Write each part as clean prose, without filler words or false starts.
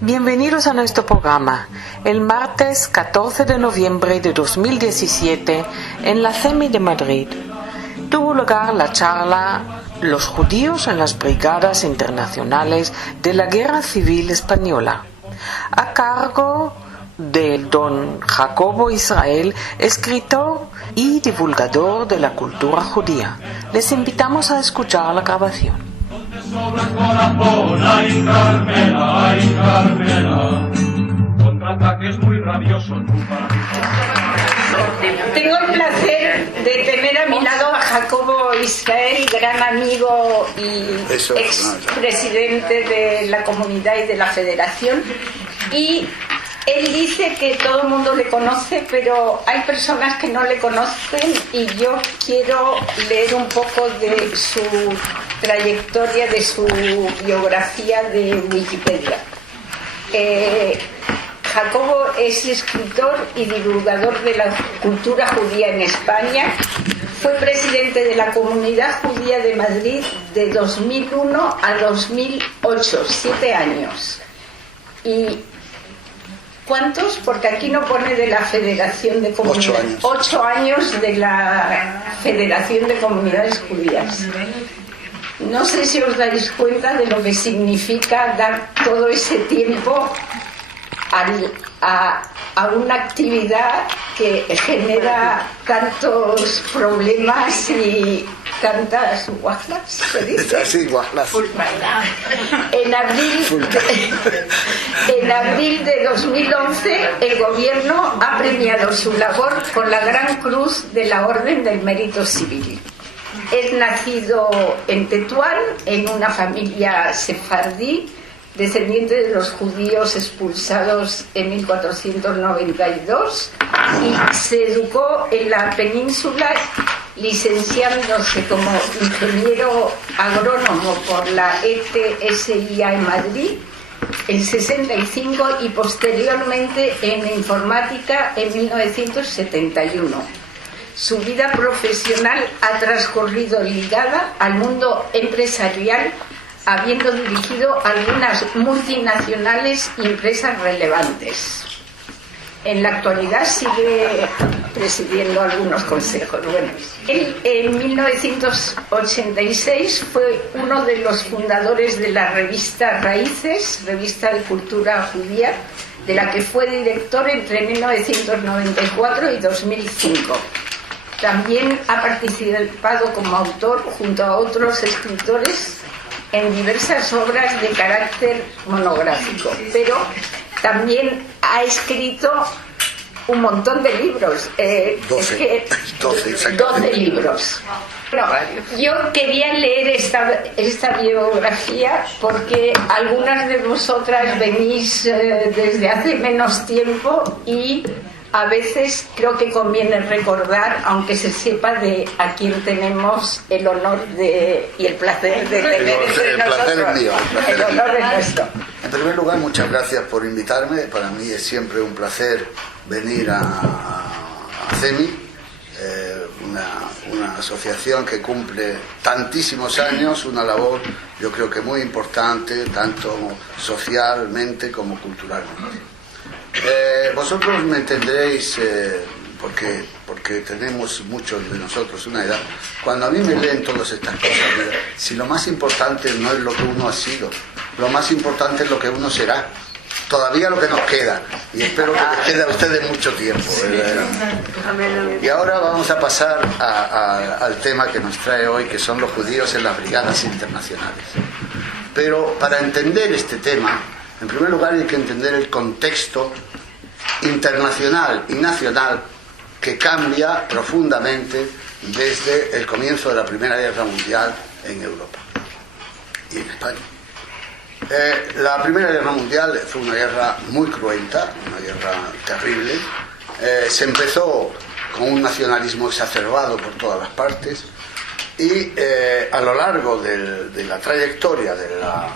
Bienvenidos a nuestro programa. El martes 14 de noviembre de 2017, en la CEMI de Madrid, tuvo lugar la charla Los judíos en las brigadas internacionales de la Guerra Civil Española, a cargo del don Jacobo Israel, escritor y divulgador de la cultura judía. Les invitamos a escuchar la grabación. Tengo el placer de tener a mi lado a Jacobo Israel, gran amigo y expresidente de la comunidad y de la federación. Y él dice que todo el mundo le conoce, pero hay personas que no le conocen, y yo quiero leer un poco de su trayectoria, de su biografía de Wikipedia. Jacobo es escritor y divulgador de la cultura judía en España. Fue presidente de la Comunidad Judía de Madrid de 2001 a 2008, 7 años. ¿Y cuántos? Porque aquí no pone de la Federación de Comunidades. 8 años de la Federación de Comunidades Judías. No sé si os dais cuenta de lo que significa dar todo ese tiempo a una actividad que genera tantos problemas y tantas guajlas, ¿se dice? Sí, guajlas. En abril de 2011, el gobierno ha premiado su labor con la Gran Cruz de la Orden del Mérito Civil. Es nacido en Tetuán, en una familia sefardí, descendiente de los judíos expulsados en 1492, y se educó en la península, licenciándose como ingeniero agrónomo por la ETSIA en Madrid en 65 y posteriormente en informática en 1971. Su vida profesional ha transcurrido ligada al mundo empresarial, habiendo dirigido algunas multinacionales y empresas relevantes. En la actualidad sigue presidiendo algunos consejos. Bueno, él en 1986 fue uno de los fundadores de la revista Raíces, revista de cultura judía, de la que fue director entre 1994 y 2005. También ha participado como autor junto a otros escritores en diversas obras de carácter monográfico, pero también ha escrito un montón de libros. 12 libros. Bueno, yo quería leer esta biografía porque algunas de vosotras venís desde hace menos tiempo y a veces creo que conviene recordar, aunque se sepa de a quién tenemos el honor y el placer de tener entre nosotros. El placer es mío. El honor es nuestro. En primer lugar, muchas gracias por invitarme. Para mí es siempre un placer venir a CEMI, una asociación que cumple tantísimos años, una labor yo creo que muy importante, tanto socialmente como culturalmente. Vosotros me entenderéis, porque tenemos muchos de nosotros una edad. Cuando a mí me leen todas estas cosas, si lo más importante no es lo que uno ha sido, lo más importante es lo que uno será. Todavía lo que nos queda, y espero que les quede a ustedes mucho tiempo. Y ahora vamos a pasar al tema que nos trae hoy, que son los judíos en las brigadas internacionales. Pero para entender este tema, en primer lugar hay que entender el contexto internacional y nacional que cambia profundamente desde el comienzo de la Primera Guerra Mundial en Europa y en España. La Primera Guerra Mundial fue una guerra muy cruenta, una guerra terrible. Se empezó con un nacionalismo exacerbado por todas las partes, y a lo largo de la trayectoria de la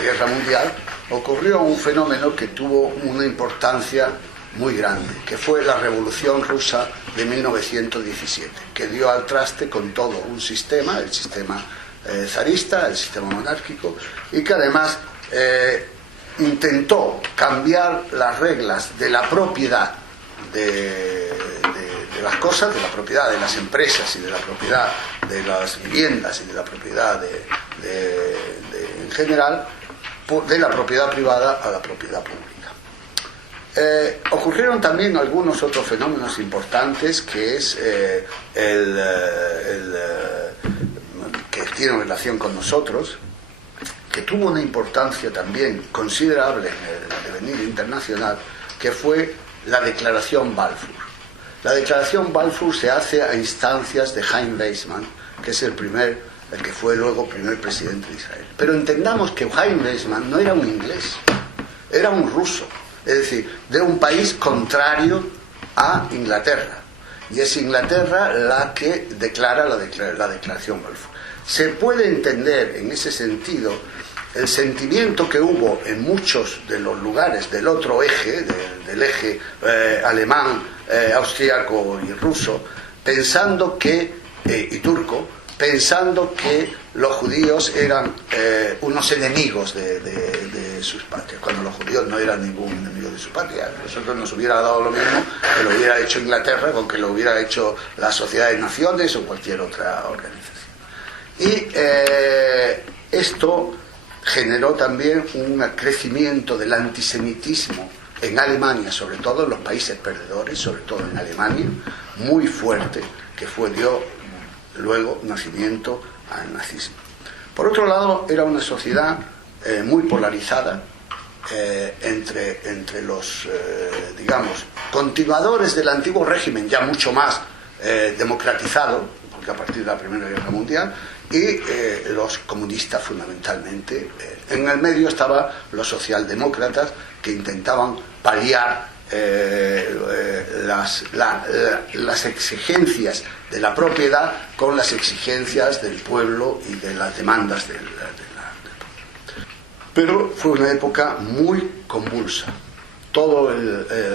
Guerra Mundial ocurrió un fenómeno que tuvo una importancia muy grande, que fue la Revolución Rusa de 1917, que dio al traste con todo un sistema, el sistema zarista, el sistema monárquico, y que además intentó cambiar las reglas de la propiedad de las cosas, de la propiedad de las empresas y de la propiedad de las viviendas y de la propiedad en general, de la propiedad privada a la propiedad pública. Ocurrieron también algunos otros fenómenos importantes, que es que tienen relación con nosotros, que tuvo una importancia también considerable en el devenir internacional, que fue la Declaración Balfour. La Declaración Balfour se hace a instancias de Chaim Weizmann, que es el que fue luego primer presidente de Israel. Pero entendamos que Chaim Weizmann no era un inglés, era un ruso, es decir, de un país contrario a Inglaterra. Y es Inglaterra la que declara la Declaración Balfour. Se puede entender en ese sentido el sentimiento que hubo en muchos de los lugares del otro eje, del eje alemán, austríaco y ruso, pensando que, y turco, pensando que los judíos eran unos enemigos de sus patrias, cuando los judíos no eran ningún enemigo de su patria. A nosotros nos hubiera dado lo mismo que lo hubiera hecho Inglaterra, con que lo hubiera hecho la Sociedad de Naciones o cualquier otra organización. Y esto generó también un crecimiento del antisemitismo en Alemania, sobre todo en los países perdedores, sobre todo en Alemania, muy fuerte, que dio luego nacimiento al nazismo. Por otro lado, era una sociedad muy polarizada entre los, digamos, continuadores del antiguo régimen, ya mucho más democratizado, porque a partir de la Primera Guerra Mundial, y los comunistas fundamentalmente. En el medio estaban los socialdemócratas, que intentaban paliar las exigencias de la propiedad con las exigencias del pueblo y de las demandas del pueblo. Pero fue una época muy convulsa. Todos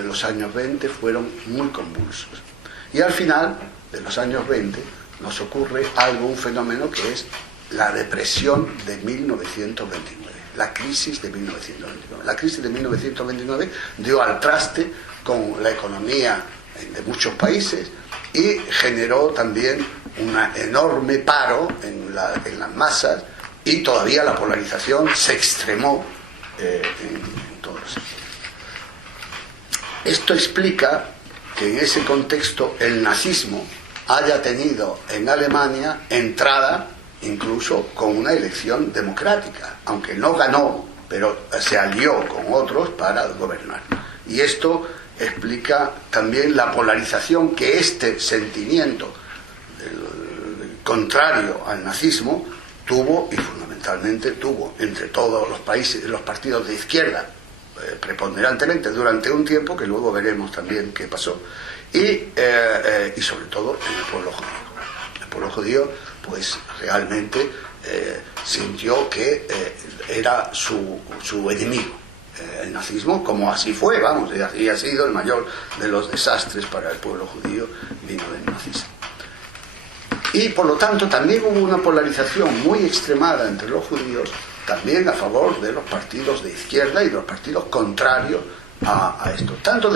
los años 20 fueron muy convulsos. Y al final de los años 20 nos ocurre un fenómeno que es la depresión de 1929, la crisis de 1929. La crisis de 1929 dio al traste con la economía de muchos países y generó también un enorme paro en las masas, y todavía la polarización se extremó en todos los sentidos. Esto explica que en ese contexto el nazismo haya tenido en Alemania entrada incluso con una elección democrática, aunque no ganó, pero se alió con otros para gobernar. Y esto explica también la polarización que este sentimiento contrario al nazismo tuvo, y fundamentalmente tuvo entre todos los países, los partidos de izquierda, preponderantemente durante un tiempo, que luego veremos también qué pasó, y sobre todo en el pueblo judío. El pueblo judío pues realmente sintió que era su enemigo. El nazismo, como así fue, vamos, y así ha sido el mayor de los desastres para el pueblo judío, vino del nazismo. Y por lo tanto también hubo una polarización muy extremada entre los judíos, también a favor de los partidos de izquierda y de los partidos contrarios a esto, tanto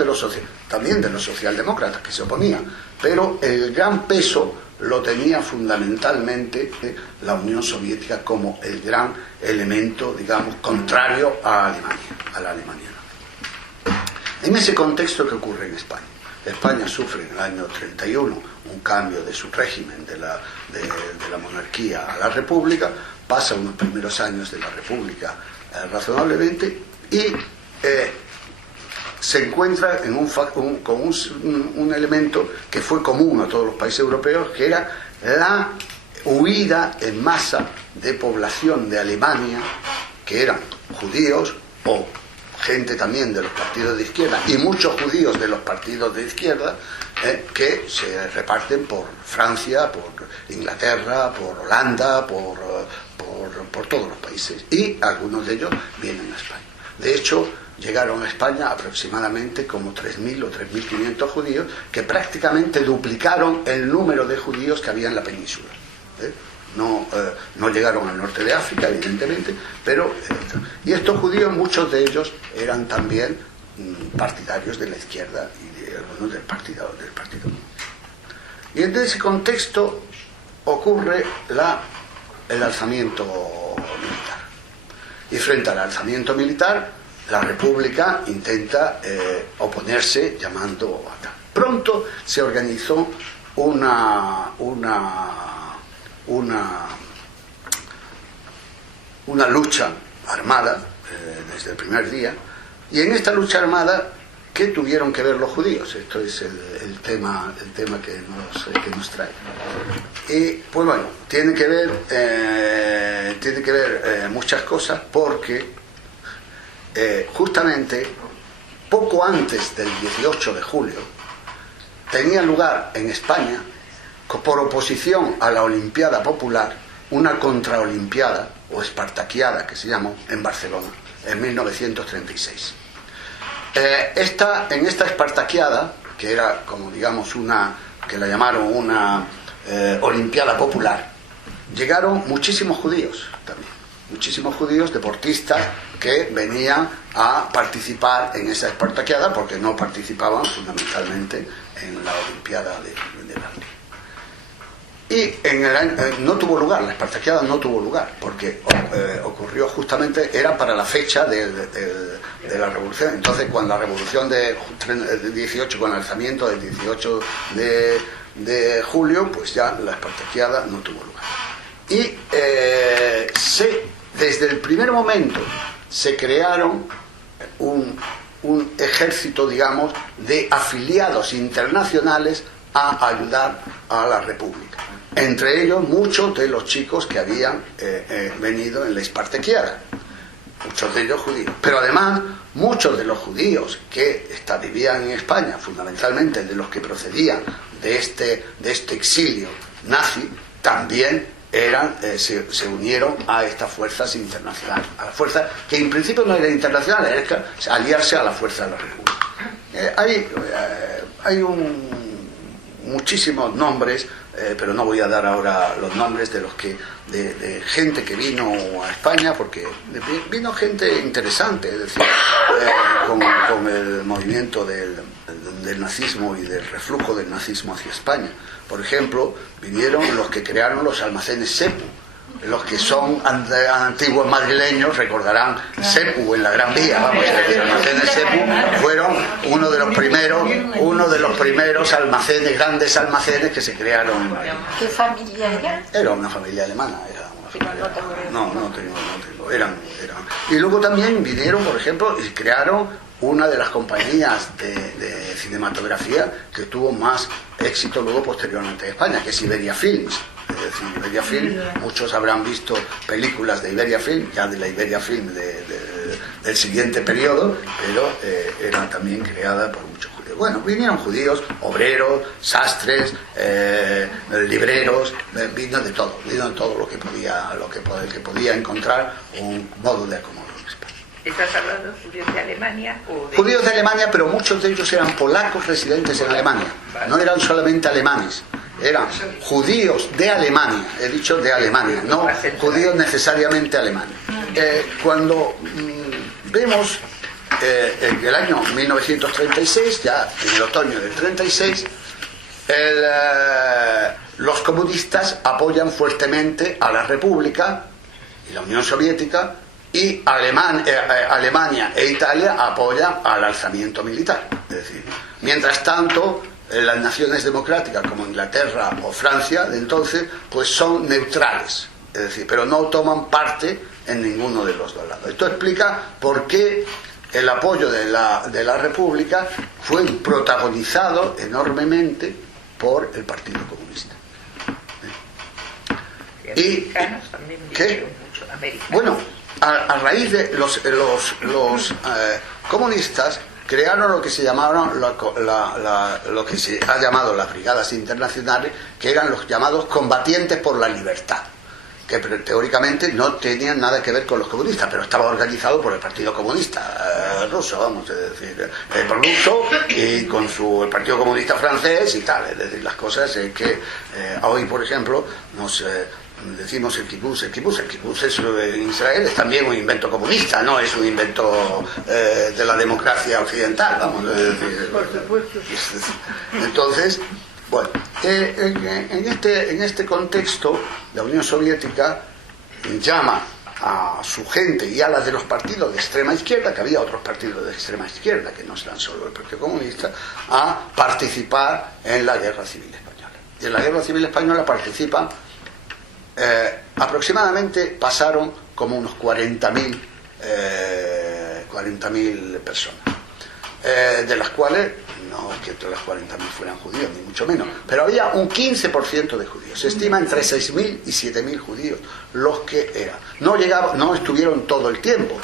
también de los socialdemócratas que se oponían, pero el gran peso lo tenía fundamentalmente la Unión Soviética como el gran elemento, digamos, contrario a la Alemania. En ese contexto, ¿qué ocurre en España? España sufre en el año 31 un cambio de su régimen de la monarquía a la república, pasa unos primeros años de la república razonablemente, y se encuentra con un elemento que fue común a todos los países europeos, que era la huida en masa de población de Alemania, que eran judíos o gente también de los partidos de izquierda, y muchos judíos de los partidos de izquierda, que se reparten por Francia, por Inglaterra, por Holanda, por todos los países, y algunos de ellos vienen a España. De hecho, llegaron a España aproximadamente como 3.000 o 3.500 judíos, que prácticamente duplicaron el número de judíos que había en la península. no llegaron al norte de África, evidentemente, pero y estos judíos, muchos de ellos eran también partidarios de la izquierda y de algunos del partido. Y en ese contexto ocurre el alzamiento militar. Y frente al alzamiento militar, la República intenta oponerse llamando a tal. Pronto se organizó una lucha armada desde el primer día, y en esta lucha armada, ¿qué tuvieron que ver los judíos? Esto es el tema que nos trae. Y pues bueno, tiene que ver muchas cosas, porque justamente poco antes del 18 de julio tenía lugar en España, por oposición a la Olimpiada Popular, una contraolimpiada o espartaquiada que se llamó en Barcelona en 1936. En esta espartaquiada, que era como digamos que la llamaron una Olimpiada Popular, llegaron muchísimos judíos también, muchísimos judíos deportistas que venían a participar en esa espartaquiada, porque no participaban fundamentalmente en la Olimpiada de Berlín. Y no tuvo lugar, la espartaquiada no tuvo lugar, porque ocurrió justamente, era para la fecha de la revolución. Entonces, cuando la revolución del 18, con el alzamiento del 18 de julio, pues ya la espartaquiada no tuvo lugar. Y desde el primer momento se crearon un ejército, digamos, de afiliados internacionales a ayudar a la República. Entre ellos muchos de los chicos que habían venido en la espartaquiada, muchos de ellos judíos. Pero además, muchos de los judíos que vivían en España, fundamentalmente de los que procedían de este exilio nazi, también se unieron a estas fuerzas internacionales, a las fuerzas que en principio no eran internacionales, era aliarse a la fuerza de la República. Hay muchísimos nombres, pero no voy a dar ahora los nombres de gente que vino a España, porque vino gente interesante, es decir, con el movimiento del nazismo y del reflujo del nazismo hacia España. Por ejemplo, vinieron los que crearon los almacenes Sepu. Los que son antiguos madrileños recordarán Sepu en la Gran Vía. Vamos a decir, almacenes Sepu fueron uno de los primeros grandes almacenes que se crearon en Madrid. ¿Qué familia era? Era una familia alemana. No tengo. Eran. Y luego también vinieron, por ejemplo, y crearon una de las compañías de cinematografía que tuvo más éxito luego posteriormente en España, que es Iberia Films. Es decir, Iberia Film, muchos habrán visto películas de Iberia Film, ya de la Iberia Film del siguiente periodo, pero eran también creadas por muchos judíos. Bueno, vinieron judíos, obreros, sastres, libreros, vino de todo lo que podía encontrar un modo de acomodo. ¿Estás hablando de judíos de Alemania? Judíos de Alemania, pero muchos de ellos eran polacos residentes en Alemania. No eran solamente alemanes, eran judíos de Alemania. He dicho de Alemania, no judíos necesariamente alemanes. Cuando vemos el año 1936, ya en el otoño del 36, los comunistas apoyan fuertemente a la República y la Unión Soviética, y Alemania e Italia apoyan al alzamiento militar. Es decir, mientras tanto, las naciones democráticas como Inglaterra o Francia de entonces, pues son neutrales, es decir, pero no toman parte en ninguno de los dos lados. Esto explica por qué el apoyo de la República fue protagonizado enormemente por el Partido Comunista. Y también ¿qué? Mucho, americanos. Bueno, a raíz de los comunistas crearon lo que se llamaron lo que se ha llamado las brigadas internacionales, que eran los llamados combatientes por la libertad, que teóricamente no tenían nada que ver con los comunistas, pero estaba organizado por el Partido Comunista ruso, vamos a decir, ruso, y con el Partido Comunista francés y tal. Es decir, las cosas es que hoy, por ejemplo, decimos el kibutz es, en Israel es también un invento comunista, no es un invento de la democracia occidental, vamos a decir. Entonces, bueno, en este contexto, la Unión Soviética llama a su gente y a las de los partidos de extrema izquierda, que había otros partidos de extrema izquierda, que no eran solo el Partido Comunista, a participar en la Guerra Civil Española. Y en la Guerra Civil Española participan, aproximadamente pasaron como unos 40.000 personas, de las cuales, no es que todas las 40.000 fueran judíos, ni mucho menos, pero había un 15% de judíos. Se estima entre 6.000 y 7.000 judíos los que eran. No estuvieron todo el tiempo,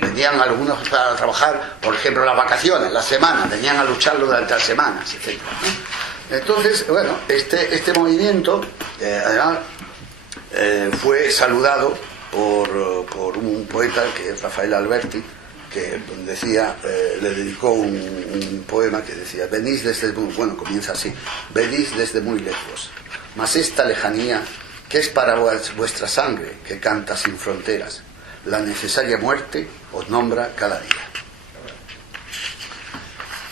venían algunos para trabajar, por ejemplo, las vacaciones, las semanas, venían a lucharlo durante las semanas, etc. Entonces, bueno, este movimiento además fue saludado por un poeta que es Rafael Alberti, que decía, le dedicó un poema que decía: venís desde, bueno, comienza así: venís desde muy lejos, mas esta lejanía, que es para vuestra sangre que canta sin fronteras, la necesaria muerte os nombra cada día.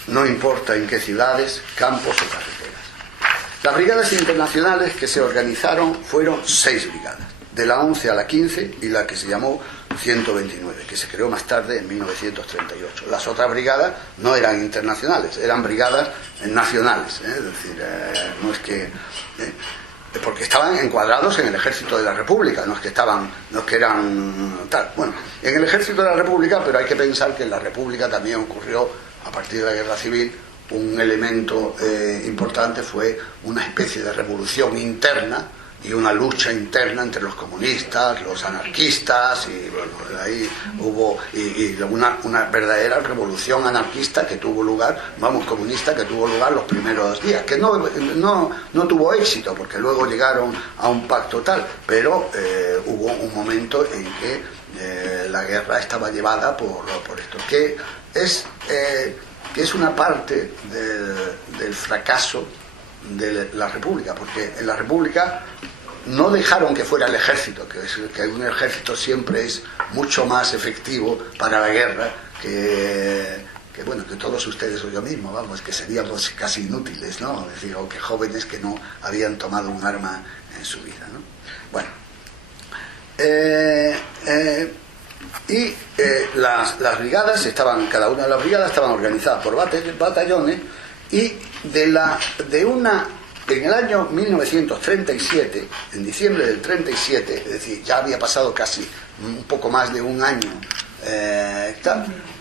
No importa en qué ciudades, campos o carreteras. Las brigadas internacionales que se organizaron fueron 6 brigadas, de la 11 a la 15, y la que se llamó 129, que se creó más tarde en 1938. Las otras brigadas no eran internacionales, eran brigadas nacionales, es decir, no es que porque estaban encuadrados en el Ejército de la República, no es que eran tal. Bueno, en el Ejército de la República, pero hay que pensar que en la República también ocurrió, a partir de la Guerra Civil, un elemento importante, fue una especie de revolución interna y una lucha interna entre los comunistas, los anarquistas, y bueno, ahí hubo una verdadera revolución anarquista que tuvo lugar, comunista, que tuvo lugar los primeros días, que no tuvo éxito, porque luego llegaron a un pacto tal, pero hubo un momento en que la guerra estaba llevada por esto, que es una parte del fracaso de la República, porque en la República no dejaron que fuera el ejército, que un ejército siempre es mucho más efectivo para la guerra que todos ustedes o yo mismo, que seríamos casi inútiles, ¿no? Es decir, o que jóvenes que no habían tomado un arma en su vida, ¿no? Bueno, las brigadas cada una de las brigadas estaban organizadas por batallones, y en el año 1937, en diciembre del 37, es decir, ya había pasado casi un poco más de un año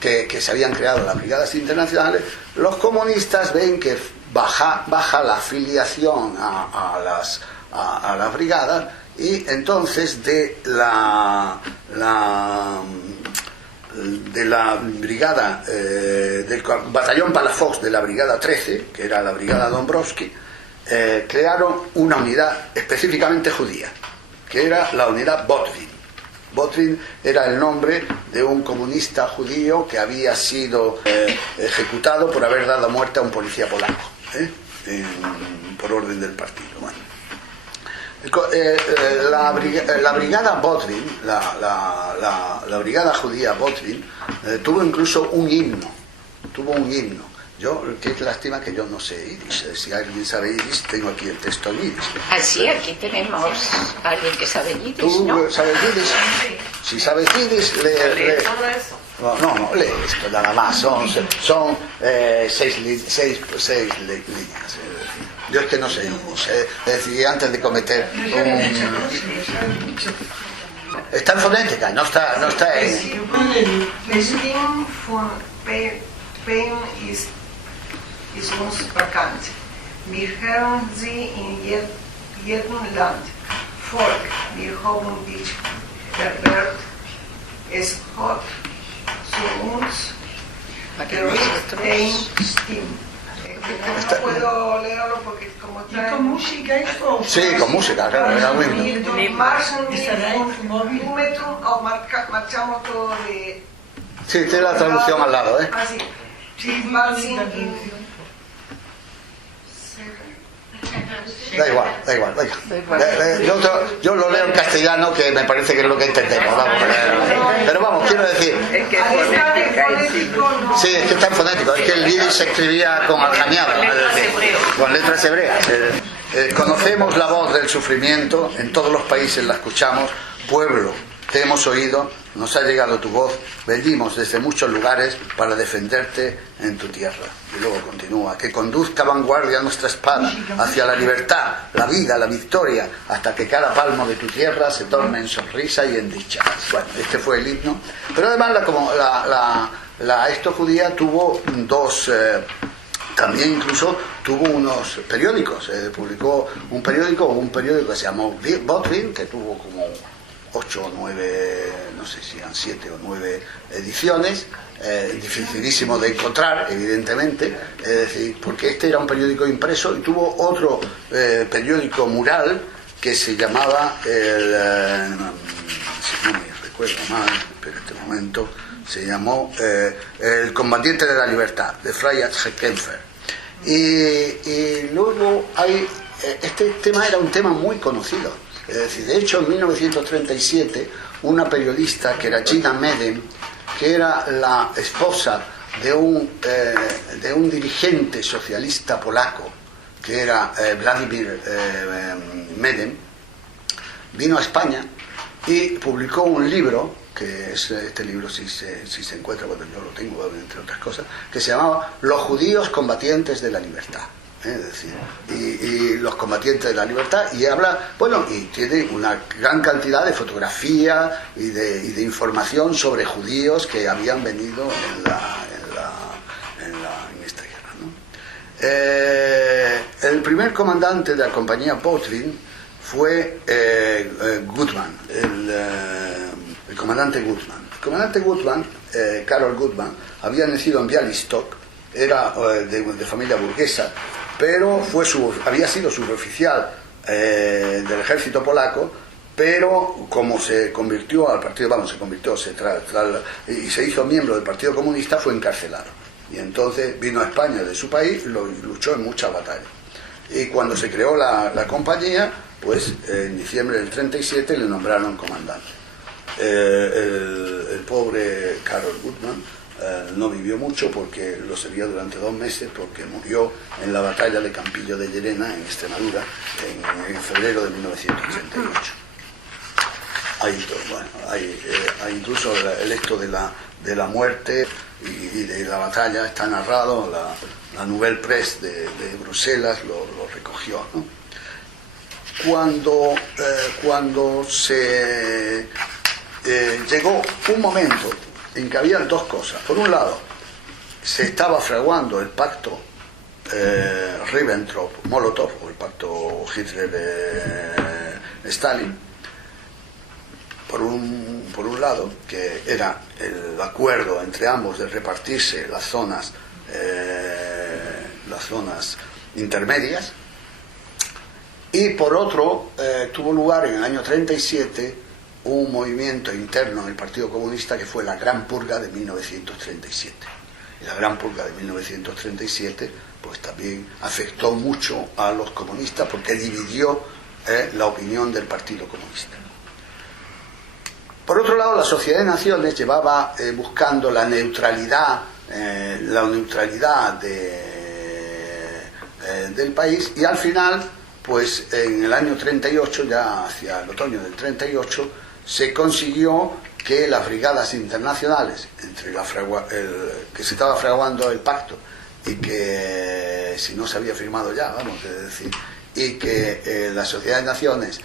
que se habían creado las brigadas internacionales, los comunistas ven que baja la afiliación a las brigadas, y entonces de la brigada, del batallón Palafox de la brigada 13, que era la brigada Dombrowski, crearon una unidad específicamente judía, que era la unidad Botrin. Botrin era el nombre de un comunista judío que había sido ejecutado por haber dado muerte a un policía polaco, por orden del partido. Bueno, la brigada Botrin, la brigada judía Botrin, tuvo incluso un himno. Yo, qué lástima que yo no sé yiddish. Si alguien sabe yiddish, tengo aquí el texto en yiddish. Así, aquí tenemos a alguien que sabe yiddish, ¿Tú ¿no? sabes yiddish? Si sabes yiddish, lee. No, lee esto nada más. Son 6 líneas. Yo es que no sé yiddish. Es decir, antes de cometer está en fonética, no está en... Pain ist uns bekannt. Wir hören sie in jedem Land. Volk, wir haben dich verwehrt. Es hat zu uns gerückt ein Stimm. No puedo leerlo porque como trae... ¿Y con música esto? Sí, con música, claro, era muy bien. Marchamos todo de... Sí, tiene la traducción al lado, ¿eh? Así. Sí, marching in... Da igual, venga. Yo lo leo en castellano, que me parece que es lo que entendemos, vamos. Pero vamos, quiero decir... Es que fonético no. Sí, es que está en fonético, es que el yiddish se escribía con aljamiado, con letras hebreas. Conocemos la voz del sufrimiento, en todos los países la escuchamos. Pueblo, te hemos oído, nos ha llegado tu voz, venimos desde muchos lugares para defenderte en tu tierra. Y luego continúa, que conduzca vanguardia nuestra espada hacia la libertad, la vida, la victoria, hasta que cada palmo de tu tierra se torne en sonrisa y en dicha. Bueno, este fue el himno. Pero además la esto judía tuvo dos... también incluso tuvo unos periódicos, publicó un periódico que se llamó Botvin, que tuvo como 8 o 9, no sé si eran 7 o 9 ediciones, dificilísimo de encontrar, evidentemente, es decir, porque este era un periódico impreso, y tuvo otro periódico mural que se llamaba si no me recuerdo mal, pero este momento se llamó El combatiente de la libertad, de Freiheitskämpfer. Y luego hay este tema era un tema muy conocido. Es decir, de hecho, en 1937, una periodista que era Gina Medem, que era la esposa de un dirigente socialista polaco, que era Vladimir Medem, vino a España y publicó un libro, que es este libro, si se encuentra, bueno, yo lo tengo, entre otras cosas, que se llamaba Los judíos combatientes de la libertad. Es decir, y los combatientes de la libertad, y habla, bueno, y tiene una gran cantidad de fotografías y de información sobre judíos que habían venido en esta guerra, ¿no? El primer comandante de la compañía Botvin fue Gutmann, el comandante Gutmann. El comandante Gutmann, Karol Gutmann, había nacido en Białystok, era de familia burguesa, pero había sido suboficial del ejército polaco, pero como se convirtió al partido, y se hizo miembro del Partido Comunista, fue encarcelado. Y entonces vino a España de su país y luchó en muchas batallas. Y cuando se creó la compañía, pues en diciembre del 37 le nombraron comandante. El pobre Karol Gutmann no vivió mucho, porque lo sería durante 2 meses, porque murió en la batalla de Campillo de Llerena, en Extremadura, en febrero de 1938. Hay incluso el hecho de la muerte y de la batalla está narrado, la Nouvelle Presse de Bruselas lo recogió, ¿no? Cuando se llegó un momento en que había dos cosas. Por un lado, se estaba fraguando el pacto Ribbentrop-Molotov, o el pacto Hitler-Stalin, por un lado, que era el acuerdo entre ambos de repartirse las zonas intermedias, y por otro, tuvo lugar en el año 37 un movimiento interno en el Partido Comunista que fue la Gran Purga de 1937. Y la Gran Purga de 1937 pues también afectó mucho a los comunistas, porque dividió la opinión del Partido Comunista. Por otro lado, la Sociedad de Naciones llevaba buscando la neutralidad del país, y al final, pues en el año 38, ya hacia el otoño del 38, se consiguió que las brigadas internacionales, entre que se estaba fraguando el pacto, y que si no se había firmado ya, vamos a decir, y que la Sociedad de Naciones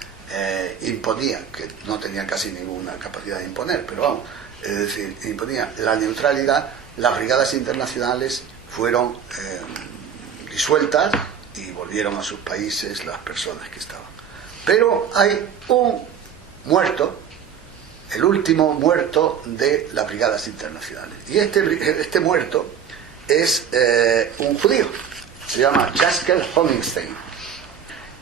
imponía, que no tenía casi ninguna capacidad de imponer, pero vamos, es decir, imponía la neutralidad, las brigadas internacionales fueron disueltas y volvieron a sus países las personas que estaban. Pero hay un muerto, el último muerto de las brigadas internacionales, y este muerto es un judío, se llama Jaskel Honigstein,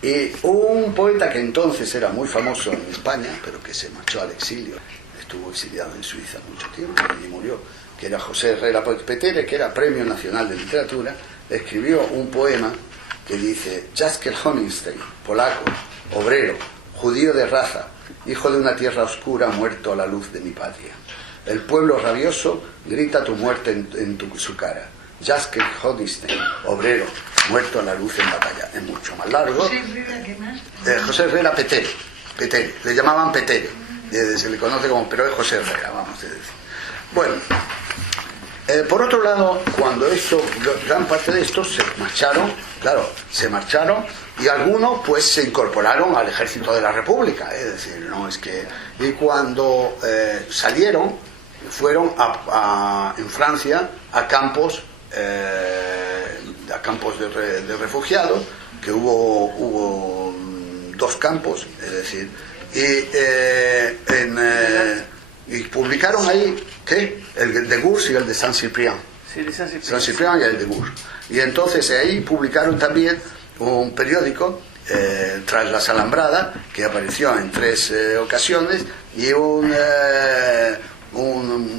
y un poeta que entonces era muy famoso en España, pero que se marchó al exilio, estuvo exiliado en Suiza mucho tiempo y murió, que era José Herrera Petere, que era Premio Nacional de Literatura. Escribió un poema que dice: Jaskel Honigstein, polaco, obrero, judío de raza, hijo de una tierra oscura, muerto a la luz de mi patria. El pueblo rabioso grita tu muerte en su cara. Jaskel Honigstein, obrero, muerto a la luz en batalla. Es mucho más largo. José Herrera Petere, le llamaban Petere, se le conoce como, pero es José Herrera, vamos a decir. Bueno, por otro lado, cuando gran parte de estos se marcharon, y algunos pues se incorporaron al ejército de la República, es decir, no es que, y cuando salieron, fueron en Francia a campos de refugiados, que hubo 2 campos, es decir, y publicaron ahí, ¿qué? El de Gurs y el de Saint-Cyprien. Sí, de Saint-Cyprien. Saint-Cyprien y el de Gurs. Y entonces ahí publicaron también un periódico, Tras las Alambradas, que apareció en 3 ocasiones, y un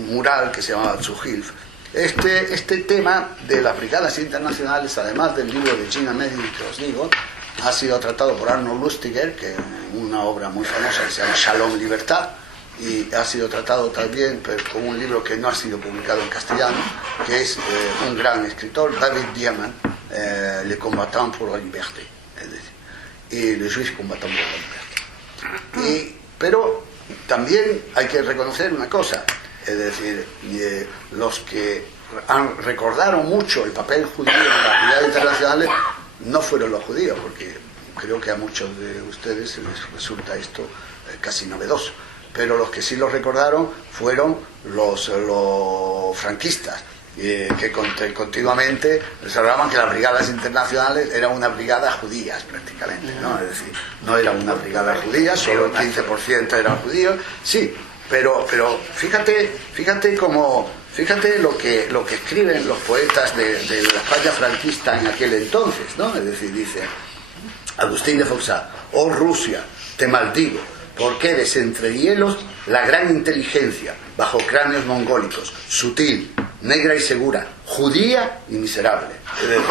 mural que se llamaba Zuhilf. Este tema de las brigadas internacionales, además del libro de Gina Medin que os digo, ha sido tratado por Arnold Lustiger, que una obra muy famosa que se llama Shalom Libertad, y ha sido tratado también con un libro que no ha sido publicado en castellano, que es un gran escritor, David Diamant, Le Combattant pour la Liberté, es decir, y Le Juif Combattant pour la Liberté. Pero también hay que reconocer una cosa, es decir, los que recordaron mucho el papel judío en las brigadas internacionales no fueron los judíos, porque creo que a muchos de ustedes les resulta esto casi novedoso, pero los que sí lo recordaron fueron los franquistas, que continuamente les hablaban que las brigadas internacionales eran una brigada judías prácticamente, ¿no? Es decir, no era una brigada judía, solo el 15% eran judíos, sí, pero fíjate lo que escriben los poetas de la España franquista en aquel entonces, ¿no? Es decir, dice Agustín de Foxá: oh Rusia, te maldigo, porque eres entre hielos la gran inteligencia, bajo cráneos mongólicos, sutil, negra y segura, judía y miserable. Es decir,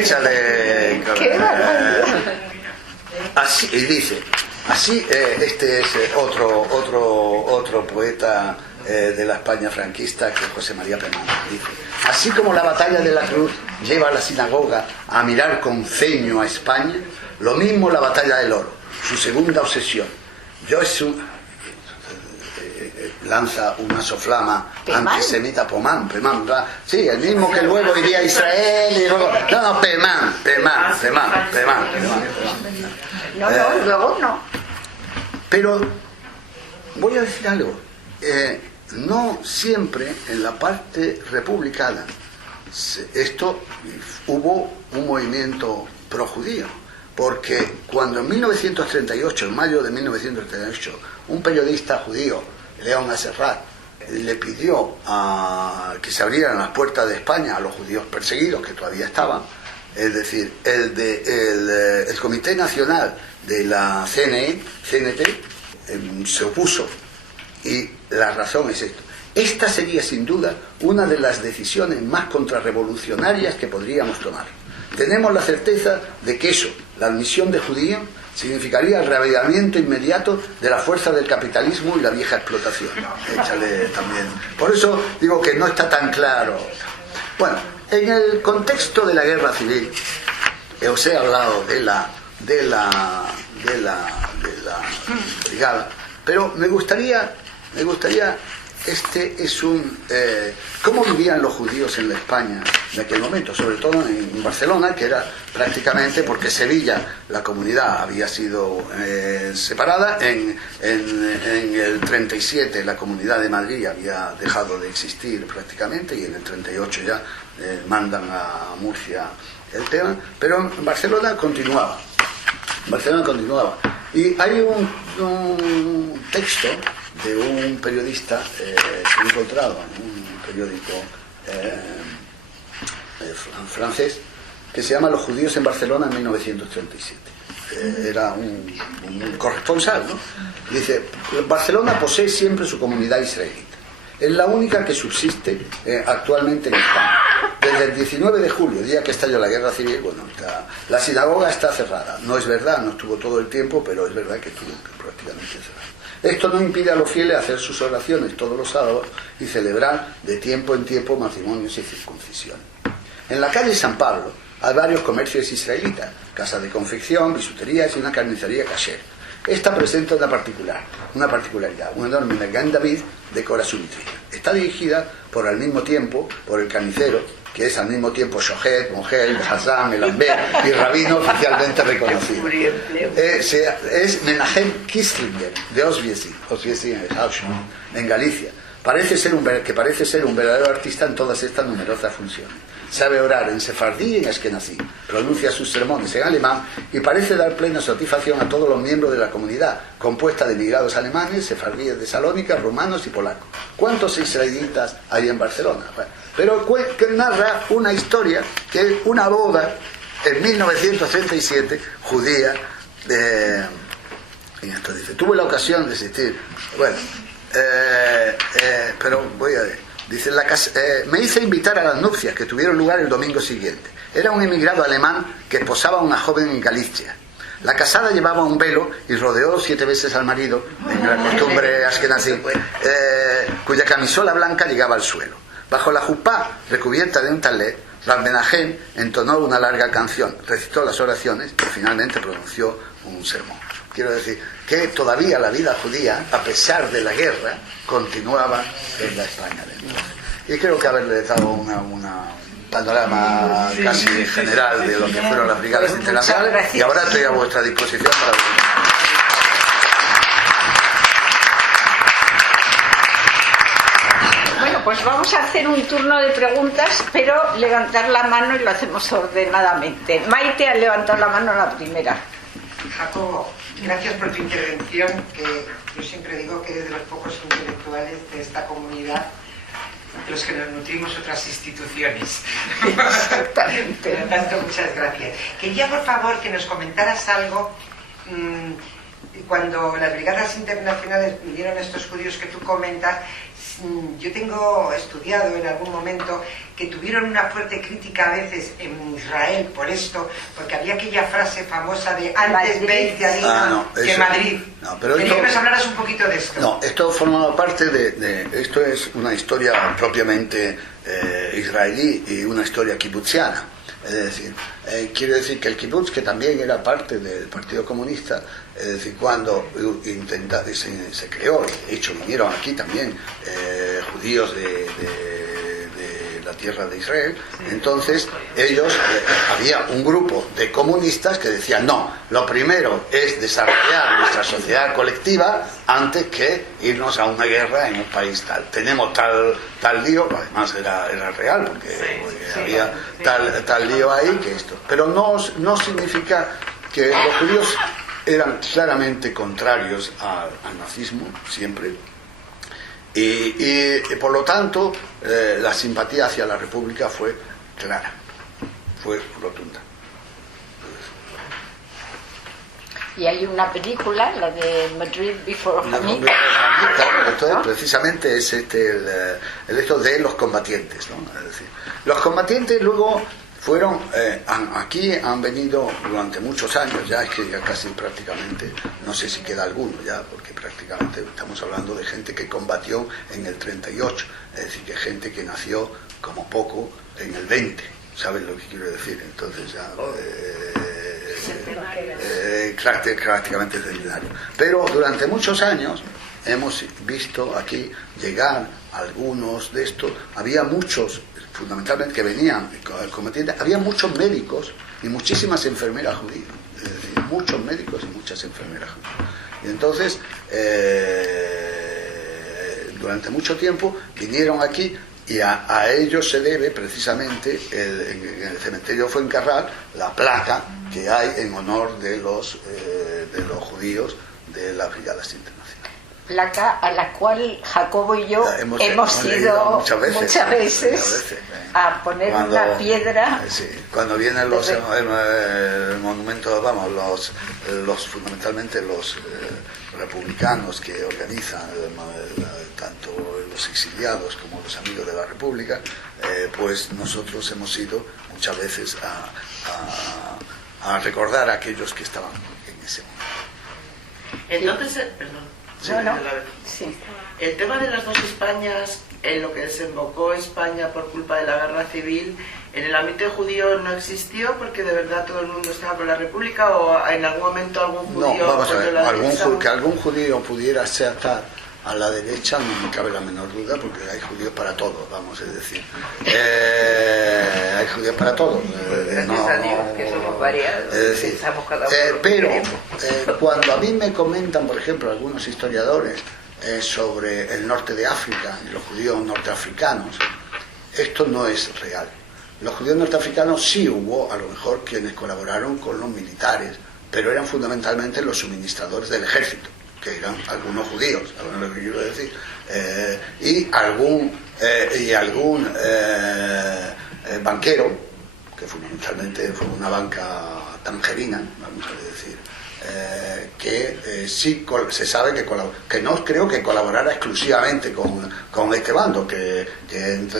échale. Así, y dice, así, este es otro poeta de la España franquista, que es José María Pemán. Dice: así como la batalla de la Cruz lleva a la sinagoga a mirar con ceño a España, lo mismo la batalla del oro, su segunda obsesión. Lanza una soflama antisemita, Pemán, sí, el mismo que luego iría a Israel y luego... No, Pemán. No, luego no. Pero voy a decir algo, no siempre en la parte republicana hubo un movimiento pro-judío, porque cuando en 1938, en mayo de 1938, un periodista judío, León Aserrat, le pidió que se abrieran las puertas de España a los judíos perseguidos, que todavía estaban, es decir, el Comité Nacional de la CNT se opuso, y la razón es esto. Esta sería sin duda una de las decisiones más contrarrevolucionarias que podríamos tomar. Tenemos la certeza de que eso, la admisión de judíos, significaría el reavivamiento inmediato de la fuerza del capitalismo y la vieja explotación. Échale también. Por eso digo que no está tan claro. Bueno, en el contexto de la guerra civil, os he hablado de la brigada, pero me gustaría cómo vivían los judíos en la España de aquel momento, sobre todo en Barcelona, que era prácticamente, porque Sevilla, la comunidad había sido separada, en el 37 la comunidad de Madrid había dejado de existir prácticamente, y en el 38 ya mandan a Murcia el tema, pero en Barcelona continuaba. Y hay un texto de un periodista que he encontrado en un periódico francés, que se llama Los judíos en Barcelona en 1937. Era un corresponsal, ¿no? Dice: Barcelona posee siempre su comunidad israelita. Es la única que subsiste actualmente en España. Desde el 19 de julio, día que estalló la guerra civil, bueno, la sinagoga está cerrada. No es verdad, no estuvo todo el tiempo, pero es verdad que estuvo prácticamente cerrada. Esto no impide a los fieles hacer sus oraciones todos los sábados y celebrar de tiempo en tiempo matrimonios y circuncisiones. En la calle San Pablo hay varios comercios israelitas, casas de confección, bisuterías y una carnicería kasher. Esta presenta una particularidad. Un enorme Magán David decora su vitrina. Está dirigida al mismo tiempo por el carnicero, que es al mismo tiempo Shohet, Mogel, Hassan, Melambé y rabino oficialmente reconocido. Es Menahem Kislinger de Oswiecim en Galicia. Parece ser un verdadero artista en todas estas numerosas funciones. Sabe orar en sefardí y en askenazí, pronuncia sus sermones en alemán y parece dar plena satisfacción a todos los miembros de la comunidad, compuesta de migrados alemanes, sefardíes de Salónica, rumanos y polacos. ¿Cuántos israelitas hay en Barcelona? Bueno, pero que narra una historia que es una boda en 1937 judía. Y esto dice, tuve la ocasión de asistir. Bueno, pero voy a ver. Dice, me hice invitar a las nupcias que tuvieron lugar el domingo siguiente. Era un emigrado alemán que esposaba a una joven en Galicia. La casada llevaba un velo y rodeó 7 veces al marido, en la costumbre askenazí, cuya camisola blanca llegaba al suelo. Bajo la jupá, recubierta de un talet, Rav Menahem entonó una larga canción, recitó las oraciones y finalmente pronunció un sermón. Quiero decir que todavía la vida judía, a pesar de la guerra, continuaba en la España de entonces. Y creo que haberle dado un panorama casi general de lo que fueron las brigadas internacionales. Y ahora estoy a vuestra disposición para... Bueno, pues vamos a hacer un turno de preguntas, pero levantar la mano y lo hacemos ordenadamente. Maite ha levantado la mano la primera. Jacobo, gracias por tu intervención, que yo siempre digo que eres de los pocos intelectuales de esta comunidad de los que nos nutrimos otras instituciones. Exactamente. Por lo tanto, muchas gracias. Quería, por favor, que nos comentaras algo. Cuando las brigadas internacionales vinieron estos judíos que tú comentas, yo tengo estudiado en algún momento que tuvieron una fuerte crítica a veces en Israel por esto, porque había aquella frase famosa de antes Beit Yarin que Madrid. No, pero quería que nos hablaras un poquito de esto. No, esto formaba parte esto es una historia propiamente israelí y una historia kibutziana. Es decir, quiero decir que el kibutz, que también era parte del Partido Comunista, es decir, cuando se creó, de hecho vinieron aquí también judíos de la tierra de Israel, entonces ellos, había un grupo de comunistas que decían, no, lo primero es desarrollar nuestra sociedad colectiva antes que irnos a una guerra en un país tal. Tenemos tal lío, además era real, porque había tal lío ahí que esto. Pero no significa que los judíos eran claramente contrarios al nazismo, siempre. Y por lo tanto la simpatía hacia la República fue clara, fue rotunda. Y hay una película, la de Madrid Before Hamid. Entonces, precisamente es el hecho de los combatientes, ¿no? Es decir, los combatientes luego fueron, aquí han venido durante muchos años, ya es que ya casi prácticamente, no sé si queda alguno ya, porque prácticamente estamos hablando de gente que combatió en el 38, es decir, que gente que nació como poco en el 20, ¿saben lo que quiero decir? Entonces ya... prácticamente centenario. Pero durante muchos años hemos visto aquí llegar algunos de estos, había muchos fundamentalmente que venían combatientes, había muchos médicos y muchísimas enfermeras judías, es decir, muchos médicos y muchas enfermeras judías. Y entonces durante mucho tiempo vinieron aquí y a ellos se debe precisamente en el cementerio de Fuencarral la placa que hay en honor de los judíos de las brigadas internacionales. Placa a la cual Jacobo y yo hemos ido muchas veces a poner una piedra. Sí, cuando vienen el monumento, vamos, fundamentalmente los republicanos que organizan tanto los los exiliados como los amigos de la República, pues nosotros hemos ido muchas veces a recordar a aquellos que estaban en ese momento. Entonces, perdón. Sí. Sí. El tema de las dos Españas, en lo que desembocó España por culpa de la guerra civil, ¿en el ámbito judío no existió porque de verdad todo el mundo estaba por la República o en algún momento algún judío... No, vamos a ver, la derecha? que algún judío pudiera estar a la derecha no me cabe la menor duda, porque hay judíos para todo, vamos a decir. Hay judíos para todo. Gracias a Dios que somos variados, pensamos cada uno lo que pero queremos. cuando a mí me comentan, por ejemplo, algunos historiadores sobre el norte de África y los judíos norteafricanos, esto no es real. Los judíos norteafricanos sí hubo, a lo mejor, quienes colaboraron con los militares, pero eran fundamentalmente los suministradores del ejército, que eran algunos judíos, a lo que quiero decir, y algún banquero, que fundamentalmente fue una banca tangerina, vamos a decir, que sí se sabe que no creo que colaborara exclusivamente con este bando, que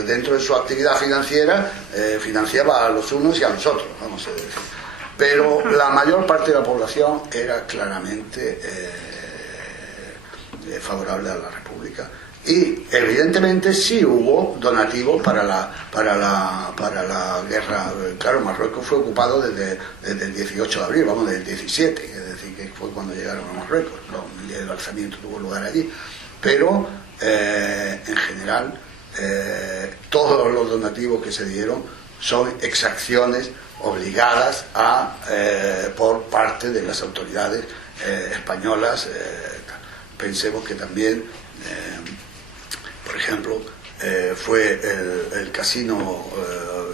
dentro de su actividad financiera financiaba a los unos y a los otros, vamos a decir. Pero la mayor parte de la población era claramente favorable a la República. Y evidentemente sí hubo donativos para la guerra. Claro, Marruecos fue ocupado desde el 18 de abril, vamos, del 17, es decir, que fue cuando llegaron a Marruecos. El alzamiento tuvo lugar allí. Pero en general todos los donativos que se dieron son exacciones obligadas por parte de las autoridades españolas. Pensemos que también por ejemplo, fue el casino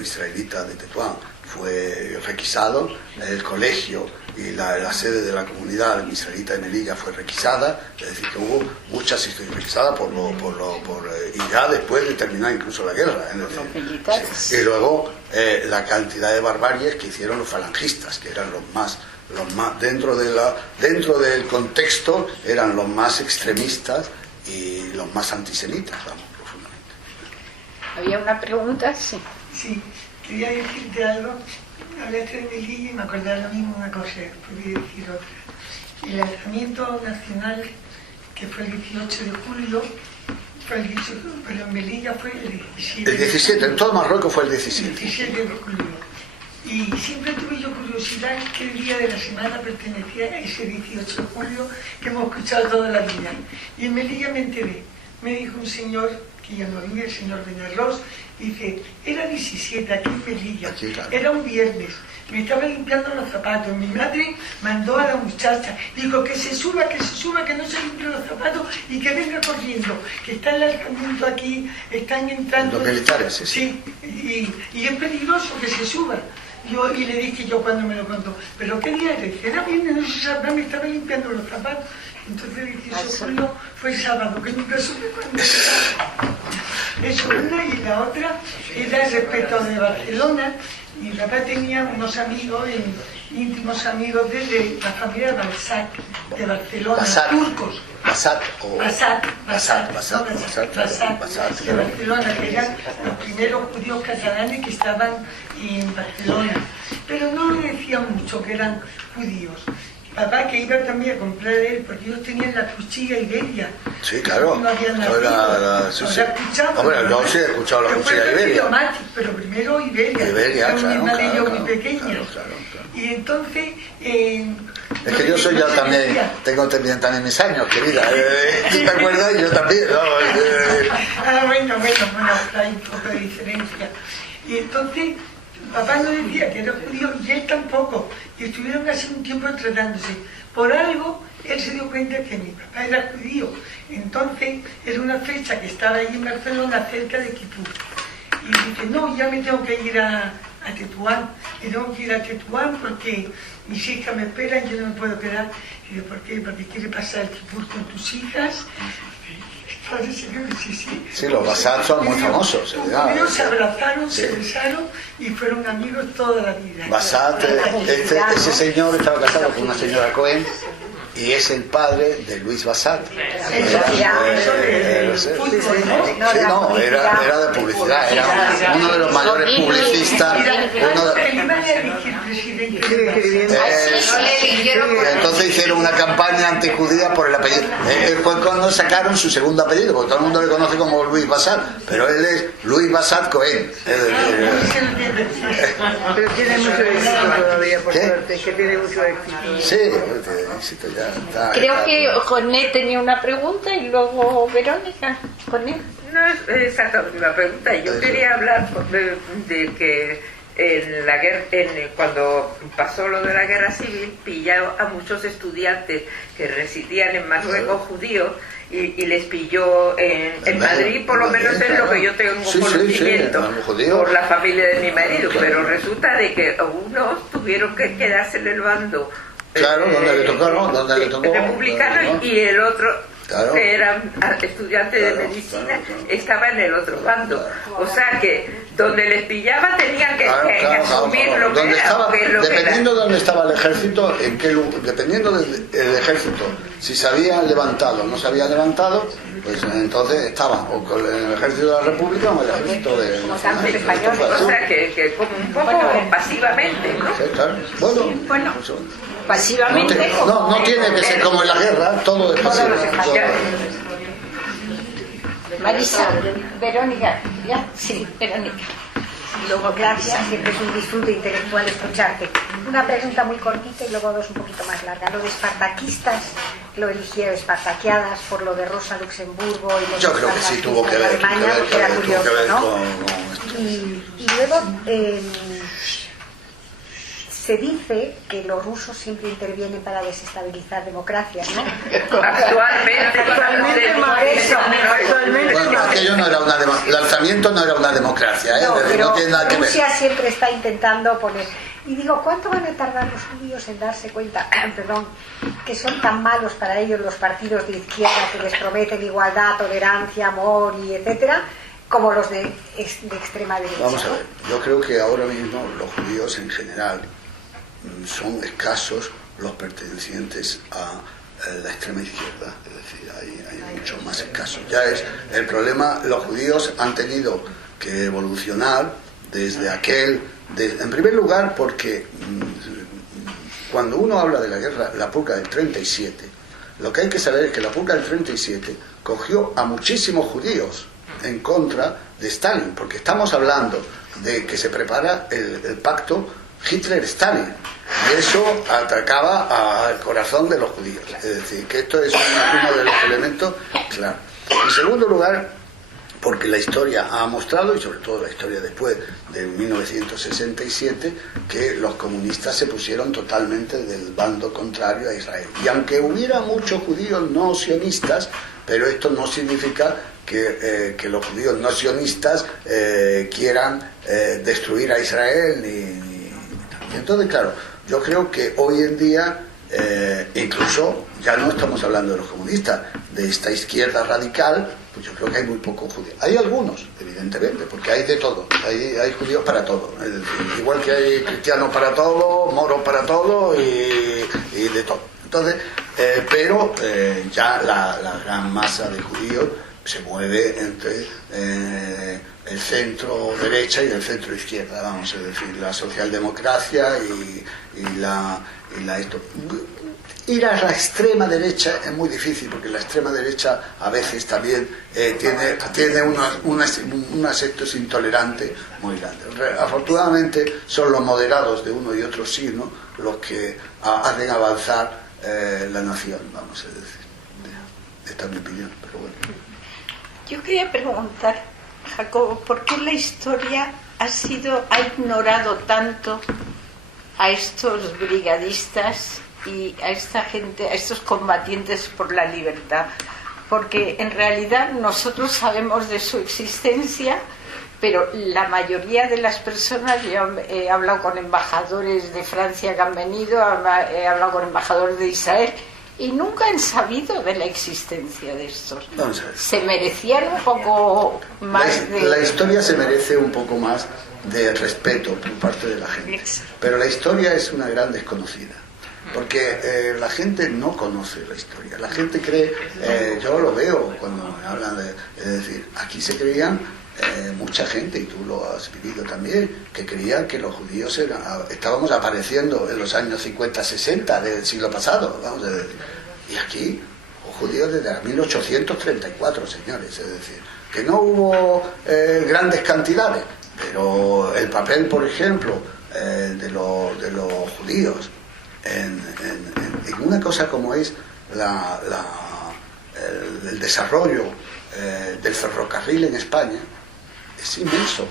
israelita de Tetuán, fue requisado, el colegio y la sede de la comunidad israelita de Melilla fue requisada, es decir, que hubo muchas historias requisadas y ya después de terminar incluso la guerra. Los militares. Y luego la cantidad de barbaries que hicieron los falangistas, que eran los más dentro del contexto, eran los más extremistas y los más antisemitas, vamos, profundamente. ¿Había una pregunta? Sí. Sí, quería decirte algo. Hablaste de Melilla y me acordaba lo mismo una cosa, podría decir otra. El alzamiento nacional, que fue el 18 de julio, fue el 18, pero en Melilla fue el 17. El 17, en todo Marruecos fue el 17. El 17 de julio. Y siempre tuve yo curiosidad qué día de la semana pertenecía a ese 18 de julio que hemos escuchado toda la vida. Y en Melilla me enteré. Me dijo un señor, que ya no vive, el señor Benarroz, dice, era 17 aquí en Melilla, aquí, claro. Era un viernes, me estaba limpiando los zapatos, mi madre mandó a la muchacha, dijo que se suba, que no se limpie los zapatos y que venga corriendo, que está el alzamiento aquí, están entrando... Los militares, sí. Y es peligroso que se suba. Y le dije yo cuando me lo contó, ¿pero qué día eres? Era viernes, no se sabe, me estaba limpiando los zapatos. Entonces el 18 de julio fue sábado, que nunca supe cuándo era. Eso una, y la otra era respecto de Barcelona. Mi papá tenía unos amigos, íntimos amigos de la familia Balzac, de Barcelona, turcos. Basat, de Barcelona, que eran los primeros judíos catalanes que estaban en Barcelona. Pero no le decían mucho que eran judíos. Papá que iba también a comprar él, porque ellos tenían la cuchilla Iberia. Sí, claro. No habían nacido. Hombre, yo sí he escuchado la cuchilla Iberia. Pero primero Iberia. Iberia, era un animalillo claro, muy pequeño. Claro. Y entonces... es que yo soy ya también, tengo también mis años, querida. ¿Tú te acuerdas? Yo también, ¿no? Bueno, hay un poco de diferencia. Y entonces... Papá no decía que era judío y él tampoco. Y estuvieron así un tiempo tratándose. Por algo, él se dio cuenta que mi papá era judío. Entonces, era una fecha que estaba ahí en Barcelona, cerca de Kipur. Y dice, no, ya me tengo que ir a Tetuán. Y tengo que ir a Tetuán porque mis hijas me esperan y yo no me puedo quedar. Y digo, ¿por qué? Porque quiere pasar el Kipur con tus hijas. Sí, los Basat son muy famosos. Ellos se abrazaron, se besaron y fueron amigos toda la vida. Basat, ese señor estaba casado con una señora Cohen, y es el padre de Luis Bassat. Era de publicidad, era uno de los mayores publicistas. Entonces hicieron una campaña antijudía por el apellido. Fue cuando sacaron su segundo apellido, porque todo el mundo le conoce como Luis Bassat, pero él es Luis Bassat Cohen. Pero tiene mucho éxito todavía, por suerte, que tiene mucho éxito. Sí, éxito ya está. Creo que Joné tenía una pregunta y luego Verónica. Joné. No es exactamente una pregunta. Yo quería hablar de que en la guerra, cuando pasó lo de la guerra civil, pilló a muchos estudiantes que residían en Marruecos judíos y les pilló en Madrid, por lo menos es lo que yo tengo conocimiento por la familia de mi marido, pero resulta de que unos tuvieron que quedarse en el bando. Claro, donde le tocó. Republicano, y el otro, que era estudiante de medicina, estaba en el otro bando. O sea que donde les pillaba tenían que asumir lo que era. Dependiendo de dónde estaba el ejército, dependiendo del ejército, si se habían levantado o no se habían levantado, pues entonces estaban o con el ejército de la República o el ejército de español. O sea que como un poco pasivamente, ¿no? Sí, claro. Bueno. Pasivamente. No tiene que ser como en la guerra, todo es pasivo. Marisa, Verónica, ¿ya? Sí, Verónica. Luego, gracias, siempre es un disfrute intelectual escucharte. Una pregunta muy cortita y luego dos un poquito más larga. Lo de espartaquistas, lo eligieron espartaquiadas por lo de Rosa Luxemburgo y los yo creo que sí tuvo que ver, Alemania, porque era curioso, ¿no? Y luego se dice que los rusos siempre intervienen para desestabilizar democracias, ¿no? Actualmente bueno, aquello no era el alzamiento no era una democracia, no, pero no tiene nada que ver. Rusia siempre está intentando poner. Y digo, ¿cuánto van a tardar los judíos en darse cuenta, que son tan malos para ellos los partidos de izquierda que les prometen igualdad, tolerancia, amor y etcétera, como los de extrema derecha? Vamos a ver, yo creo que ahora mismo los judíos en general son escasos los pertenecientes a la extrema izquierda, es decir, hay muchos más escasos. Ya es el problema, los judíos han tenido que evolucionar desde en primer lugar porque cuando uno habla de la guerra, la purga del 37, lo que hay que saber es que la purga del 37 cogió a muchísimos judíos en contra de Stalin, porque estamos hablando de que se prepara el pacto Hitler-Stalin, y eso atacaba al corazón de los judíos. Es decir, que esto es uno de los elementos claro. En segundo lugar, porque la historia ha mostrado, y sobre todo la historia después de 1967, que los comunistas se pusieron totalmente del bando contrario a Israel. Y aunque hubiera muchos judíos no sionistas, pero esto no significa que los judíos no sionistas quieran destruir a Israel entonces, claro, yo creo que hoy en día, incluso, ya no estamos hablando de los comunistas, de esta izquierda radical, pues yo creo que hay muy pocos judíos. Hay algunos, evidentemente, porque hay de todo, hay judíos para todo. Es decir, igual que hay cristianos para todo, moros para todo y de todo. Entonces, pero ya la gran masa de judíos se mueve entre el centro derecha y el centro izquierda, vamos a decir, la socialdemocracia y la esto. Ir a la extrema derecha es muy difícil, porque la extrema derecha a veces también tiene unos sectos intolerantes muy grandes. Afortunadamente son los moderados de uno y otro signo los que hacen avanzar la nación, vamos a decir. Esta es mi opinión, pero bueno. Yo quería preguntar, Jacobo, ¿por qué la historia ha ignorado tanto a estos brigadistas y a esta gente, a estos combatientes por la libertad? Porque en realidad nosotros sabemos de su existencia, pero la mayoría de las personas, yo he hablado con embajadores de Francia que han venido, he hablado con embajadores de Israel, y nunca han sabido de la existencia de estos. Vamos a ver. Se merecían un poco más la historia se merece un poco más de respeto por parte de la gente, pero la historia es una gran desconocida. porque la gente no conoce la historia. La gente cree, yo lo veo cuando me hablan es decir, aquí se creían mucha gente, y tú lo has vivido también, que creían que los judíos estábamos apareciendo en los años 50-60 del siglo pasado, vamos a decir. Y aquí, los judíos desde 1834, señores, es decir, que no hubo grandes cantidades, pero el papel, por ejemplo, de los judíos en una cosa como es el desarrollo del ferrocarril en España, es inmenso,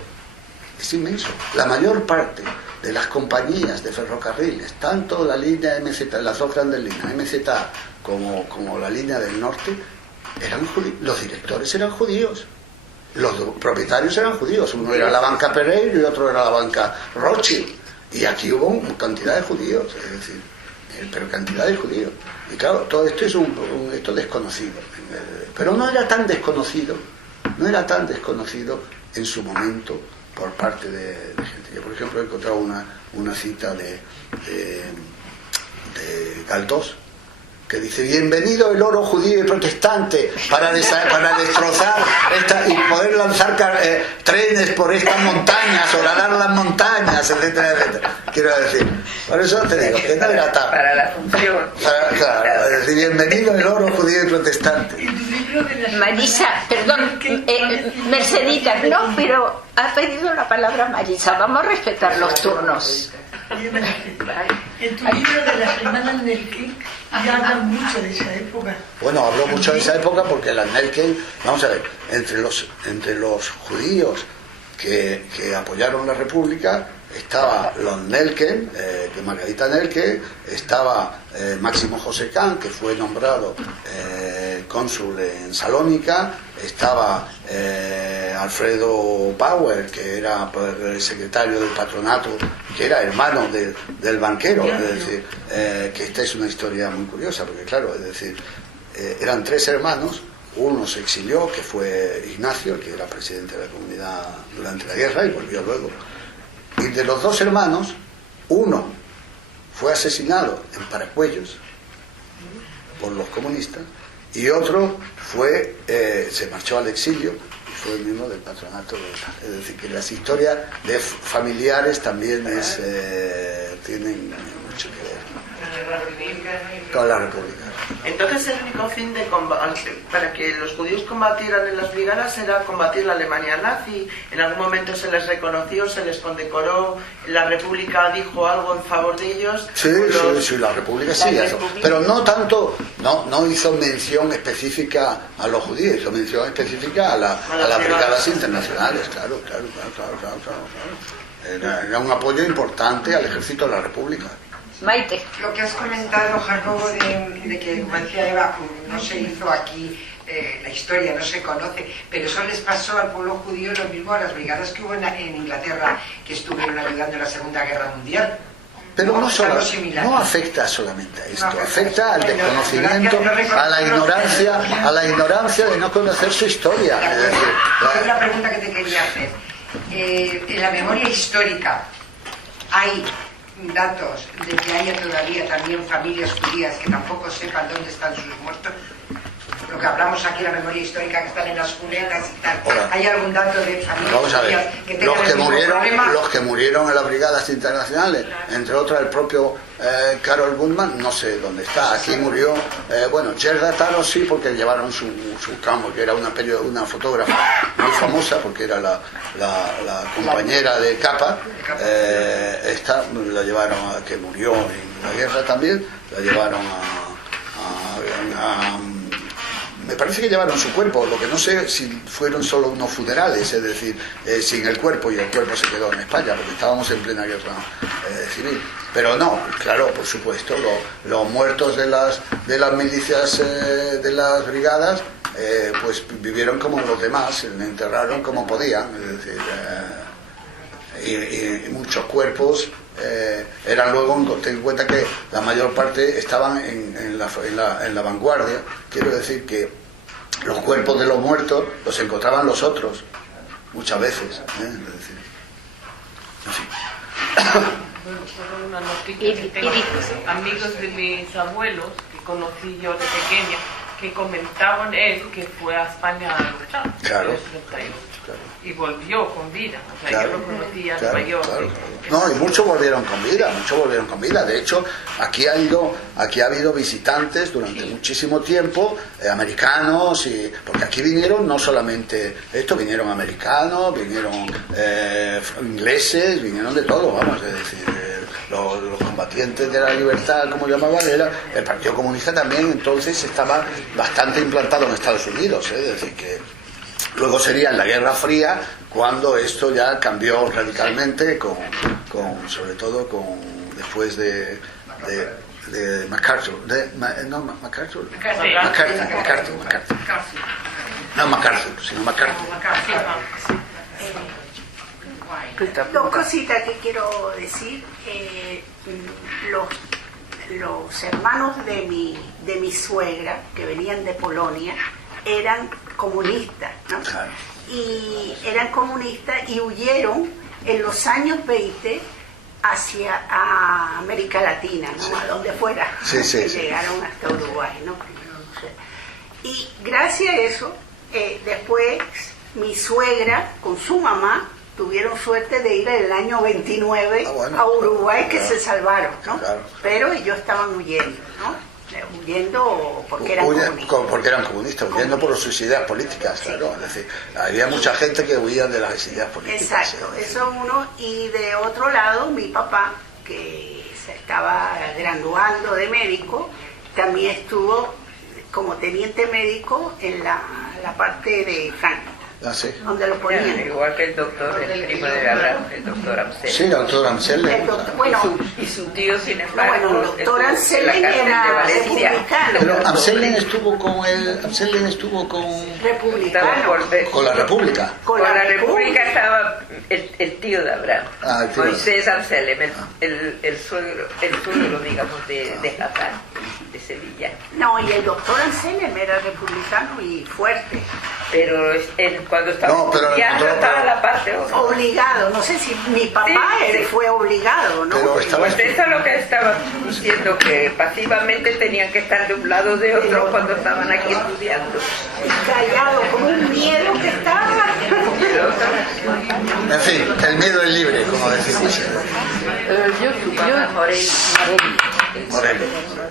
es inmenso. La mayor parte de las compañías de ferrocarriles, tanto la línea MZ, las dos grandes líneas, MZA, como la línea del norte, eran judíos. Los directores eran judíos, los propietarios eran judíos. Uno era la banca Pereiro y otro era la banca Rothschild. Y aquí hubo cantidad de judíos, es decir, pero cantidad de judíos. Y claro, todo esto es esto desconocido. Pero no era tan desconocido en su momento por parte de gente. Yo, por ejemplo, he encontrado una cita de Galdós, que dice: bienvenido el oro judío y protestante para destrozar y poder lanzar trenes por estas montañas, horadar las montañas, etcétera, etcétera. Quiero decir, por eso te digo que no era tan para la función. Claro, es decir, bienvenido el oro judío y protestante. Marisa, perdón, Mercedita, no, pero ha pedido la palabra Marisa. Vamos a respetar los turnos. En tu libro de las hermanas Nelken ya hablan mucho de esa época. Bueno, hablo mucho de esa época porque las Nelken, vamos a ver, entre los judíos que apoyaron la República estaba los Nelken, que Margarita Nelken, estaba Máximo José Kahn, que fue nombrado cónsul en Salónica, estaba Alfredo Bauer, que era el secretario del patronato, que era hermano del banquero. Es decir, que esta es una historia muy curiosa, porque claro, es decir, eran tres hermanos. Uno se exilió, que fue Ignacio, el que era presidente de la comunidad durante la guerra y volvió luego. Y de los dos hermanos, uno fue asesinado en Paracuellos por los comunistas y otro se marchó al exilio y fue miembro del patronato. Es decir, que las historias de familiares también tienen mucho que ver con la República. Entonces el único fin para que los judíos combatieran en las brigadas era combatir la Alemania nazi. En algún momento se les reconoció, se les condecoró, la República dijo algo en favor de ellos. Sí, la República sí, pero no tanto, no hizo mención específica a los judíos, hizo mención específica a las brigadas internacionales, claro. Era un apoyo importante al ejército de la República. Maite. Lo que has comentado, Jacobo, de que, como decía Eva, no se hizo aquí la historia, no se conoce, pero eso les pasó al pueblo judío lo mismo a las brigadas que hubo en Inglaterra, que estuvieron ayudando en la Segunda Guerra Mundial. Pero no afecta solamente a esto, afecta al desconocimiento, a la ignorancia de no conocer su historia. Es la pregunta que te quería hacer. En la memoria histórica hay datos de que haya todavía también familias judías que tampoco sepan dónde están sus muertos. Lo que hablamos aquí, la memoria histórica, que están en las cunetas y tal. ¿Hay algún dato de familias judías que tengan el mismo problema? Los que murieron en las brigadas internacionales, entre otras el propio Carol Goodman, no sé dónde está. Aquí murió, Gerda Taro sí, porque llevaron su tramo, que era una fotógrafa muy famosa, porque era la compañera de Capa. Esta la llevaron que murió en la guerra también, la llevaron me parece que llevaron su cuerpo, lo que no sé si fueron solo unos funerales, es decir, sin el cuerpo, y el cuerpo se quedó en España, porque estábamos en plena guerra civil. Pero no, claro, por supuesto, los muertos de las milicias de las brigadas, pues vivieron como los demás, se enterraron como podían, es decir, y muchos cuerpos eran luego, ten en cuenta que la mayor parte estaban en la vanguardia. Quiero decir que los cuerpos de los muertos los encontraban los otros muchas veces, es decir, en fin. Por una noticia que tengo amigos de mis abuelos que conocí yo de pequeña que comentaban él que fue a España a luchar. Claro. En el 38. Claro. Y volvió con vida. O sea, Claro, yo lo conocía claro, mayor. claro. No, y muchos volvieron con vida, muchos volvieron con vida. De hecho, aquí ha habido visitantes durante muchísimo tiempo, americanos, porque aquí vinieron no solamente esto, vinieron americanos, vinieron ingleses, vinieron de todo, vamos, es decir, los combatientes de la libertad, como llamaban, era el Partido Comunista también, entonces estaba bastante implantado en Estados Unidos, es decir, que luego sería en la Guerra Fría cuando esto ya cambió radicalmente, sobre todo después de MacArthur. No, MacArthur. No MacArthur, sino MacArthur. Dos cositas que quiero decir. Los hermanos de mi suegra, que venían de Polonia, eran comunistas, ¿no? Claro. Y eran comunistas y huyeron en los años 20 hacia a América Latina, ¿no? Sí. A donde fuera, sí, que llegaron hasta Uruguay, ¿no? Y gracias a eso, después mi suegra con su mamá tuvieron suerte de ir en el año 29 a Uruguay, que se salvaron, ¿no? Claro. Pero ellos estaban huyendo, ¿no? Huyendo porque eran comunistas. Huyendo por sus ideas políticas, sí. Claro. Es decir, había mucha gente que huía de las ideas políticas. Exacto, sí. Eso uno. Y de otro lado, mi papá, que se estaba graduando de médico, también estuvo como teniente médico en la parte de Francia. Ah, sí. Donde lo ponían. Igual que el doctor, el primo de Abraham, el doctor Amsel. Sí, el doctor Amsel. Y su tío, sin embargo, el doctor Amsel era republicano. Pero Amsel estuvo con republicano. Con la República. Con la República estaba el tío de Abraham, Moisés Amselem, el suegro, digamos, de Japán, de Sevilla. No, y el doctor Amselem era republicano y fuerte. Pero cuando estaba estaba la parte obligado, no sé si mi papá fue obligado, ¿no? Pues eso es lo que estaba diciendo, que pasivamente tenían que estar de un lado o de otro cuando estaban aquí estudiando. Callado, como un miedo que estaba. En fin, el miedo es libre, como decimos.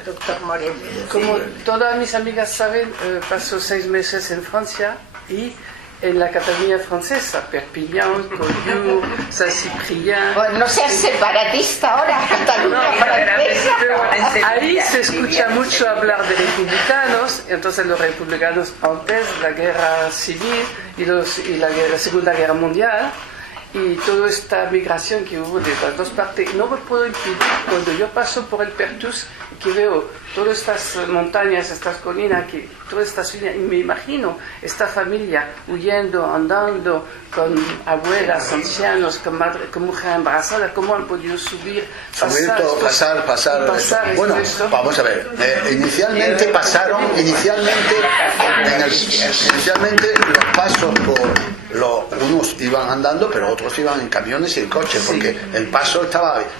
Doctor Morelli. Como todas mis amigas saben, pasó 6 meses en Francia y en la Cataluña francesa, Perpignan, Collioure, Saint-Cyprien. Bueno, no seas separatista ahora, Cataluña francesa. Ahí se escucha mucho hablar de republicanos, entonces los republicanos antes de la guerra civil y la Segunda Guerra Mundial. Y toda esta migración que hubo de las dos partes, no me puedo impedir, cuando yo paso por el Perthus, que veo todas estas montañas, estas colinas, todas estas líneas, y me imagino esta familia huyendo, andando, con abuelas, ancianos, con mujer embarazada, cómo han podido subir, pasar. Bueno, vamos a ver, inicialmente los pasos unos iban andando, pero otros iban en camiones y en coches, porque el paso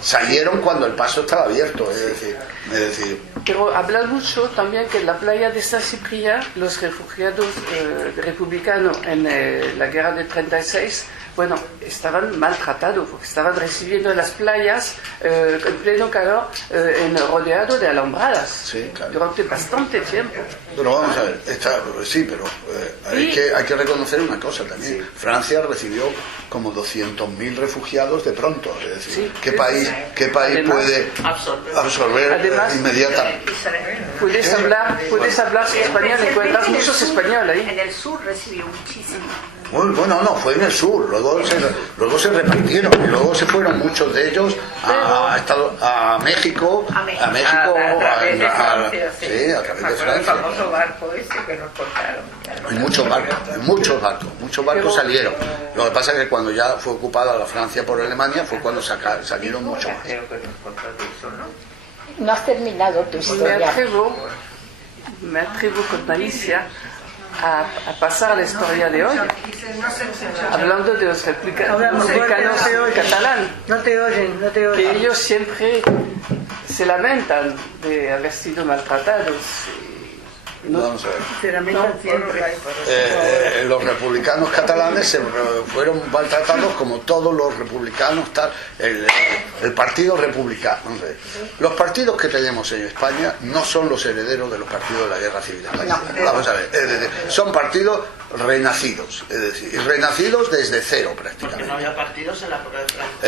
salieron cuando el paso estaba abierto, es decir. Pero hablan mucho también que en la playa de Saint-Cyprien, los refugiados republicanos en la guerra de 36, bueno, estaban maltratados, porque estaban recibiendo en las playas, en pleno calor, rodeados de alambradas, sí, claro, durante bastante tiempo. Pero vamos a ver, hay que reconocer una cosa también. Sí. Francia recibió como 200.000 refugiados de pronto, es decir, ¿qué país además, puede absorber inmediatamente? Puedes hablar español, encuentras muchos españoles ahí. En el sur recibió muchísimo. Bueno, no, fue en el sur, luego se repartieron y luego se fueron muchos de ellos a México, a través de Francia. El famoso barco ese que nos contaron. Hay muchos barcos salieron. Lo que pasa es que cuando ya fue ocupada la Francia por Alemania fue cuando salieron muchos más. No has terminado tu historia. Me atrevo con malicia a pasar a la historia de hoy, hablando de los republicanos catalanes, No te oyen, no te que oyen. ellos siempre se lamentan de haber sido maltratados. Vamos a ver. Se lamentan siempre. Los republicanos catalanes fueron maltratados como todos los republicanos, el partido republicano. Los partidos que tenemos en España no son los herederos de los partidos de la Guerra Civil Española. Vamos a ver, es decir, son partidos renacidos, es decir, y renacidos desde cero prácticamente. Porque no había partidos en la época de Franco.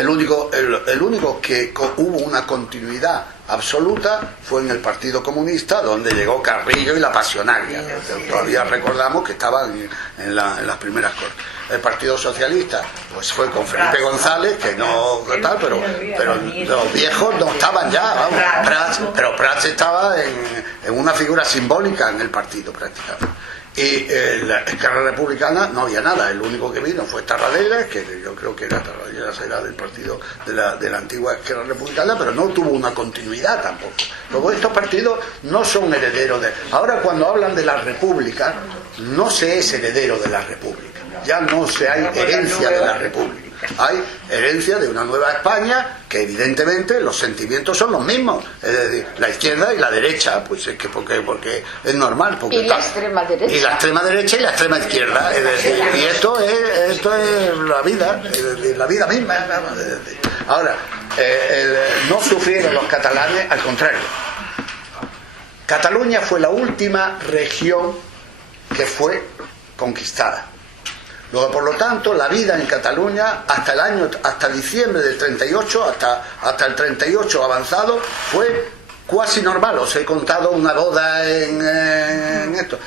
El único que hubo una continuidad absoluta fue en el Partido Comunista, donde llegó Carrillo y la Pasionaria. Todavía recordamos que estaban en las primeras cortes. El Partido Socialista pues fue con Felipe González, que no tal, pero los viejos no estaban ya, vamos. Pero Prats estaba en una figura simbólica en el partido prácticamente. Y la Esquerra Republicana no había nada, el único que vino fue Tarradellas, que yo creo que Tarradellas era del partido de la antigua Esquerra Republicana, pero no tuvo una continuidad tampoco. Luego estos partidos no son herederos de... Ahora cuando hablan de la República, no se es heredero de la República, ya no se hay herencia de la República. Hay herencia de una nueva España que evidentemente los sentimientos son los mismos, es decir, la izquierda y la derecha, pues es que porque es normal, porque y la extrema derecha y la extrema derecha y la extrema izquierda, es decir, y esto es la vida, es decir, la vida misma. Es decir. Ahora, no sufrieron los catalanes, al contrario. Cataluña fue la última región que fue conquistada. Luego, por lo tanto, la vida en Cataluña hasta diciembre del 38, hasta el 38 avanzado, fue cuasi normal. Os he contado una boda en esto,